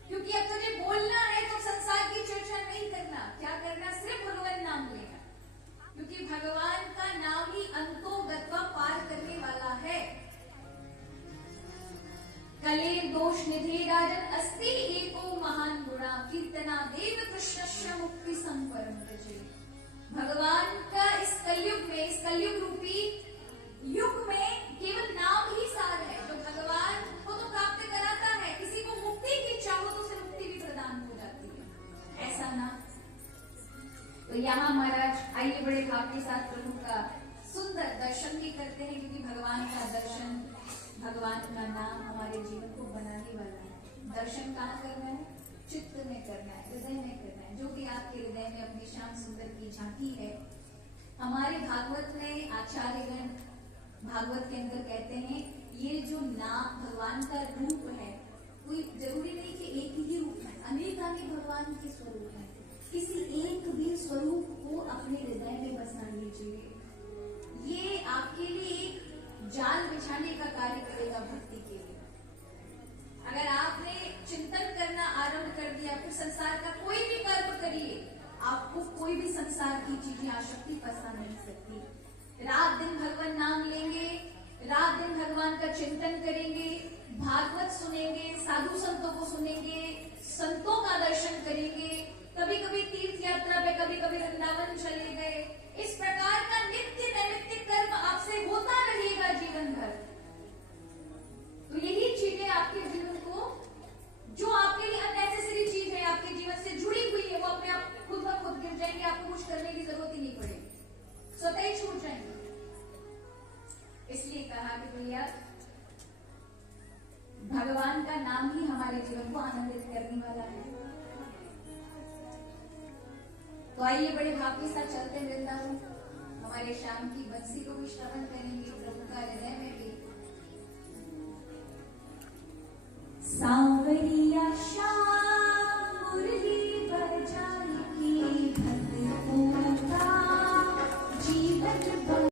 क्योंकि अब तुझे बोलना है तो संसार की चर्चा नहीं करना, क्या करना? सिर्फ भगवान नाम लेना, क्योंकि भगवान का नाम ही अंतोगत्वा पार करने वाला है। कले दोष निधे राजन अस्ति एको महान गुणा, कीर्तना देव कृष्णस्य मुक्ति संपरम रचे। भगवान का इस कलयुग में, इस कलयुग रूपी युग में केवल नाम ही सार है, जो भगवान को तो प्राप्त कराता है, किसी को मुक्ति की चाहो तो उसे मुक्ति भी प्रदान हो जाती है, ऐसा नाम। तो यहाँ महाराज आइए बड़े भाव के साथ प्रभु का सुंदर दर्शन भी करते हैं, क्योंकि भगवान का दर्शन, भगवान का नाम हमारे जीवन को बनाने वाला है। दर्शन कहाँ करना है? चित्त में करना है, हृदय में करना है, जो भी आपके हृदय में अपनी श्याम सुंदर की झांकी है। हमारे भागवत में आचार्यगण भागवत के अंदर कहते हैं ये जो नाम भगवान का रूप है, कोई जरूरी नहीं कि एक ही रूप है, अनेक भगवान के स्वरूप है। किसी एक भी स्वरूप को अपने हृदय में बसा लीजिए, ये आपके लिए एक जाल बिछाने का कार्य करेगा भक्ति के लिए। अगर आपने चिंतन करना आरंभ कर दिया, फिर संसार का कोई भी कर्म करिए, आपको कोई भी संसार की चीजें आसक्ति फंसा नहीं सकती। रात दिन भगवान नाम लेंगे, रात दिन भगवान का चिंतन करेंगे, भागवत सुनेंगे, साधु संतों को सुनेंगे, संतों का दर्शन करेंगे, कभी कभी तीर्थ यात्रा पे, कभी कभी वृंदावन चले गए। इस प्रकार का नित्य नैमित्तिक कर्म आपसे होता रहेगा जीवन भर। तो यही चीजें आपके जीवन को, जो आपके लिए अननेसेसरी चीज है, आपके जीवन से जुड़ी हुई है, वो अपने आप खुद ब खुद गिर जाएंगे, आपको कुछ करने की जरूरत ही नहीं पड़ेगी, स्वतः ही छूट जाएंगे। इसलिए कहा कि भैया भगवान का नाम ही हमारे जीवन को आनंदित करने वाला है। तो आइए बड़े भाव के साथ चलते वृंदावन, हमारे श्याम की बंसी को भी श्रवण करेंगे, प्रभु का हृदय में भी। सांवरिया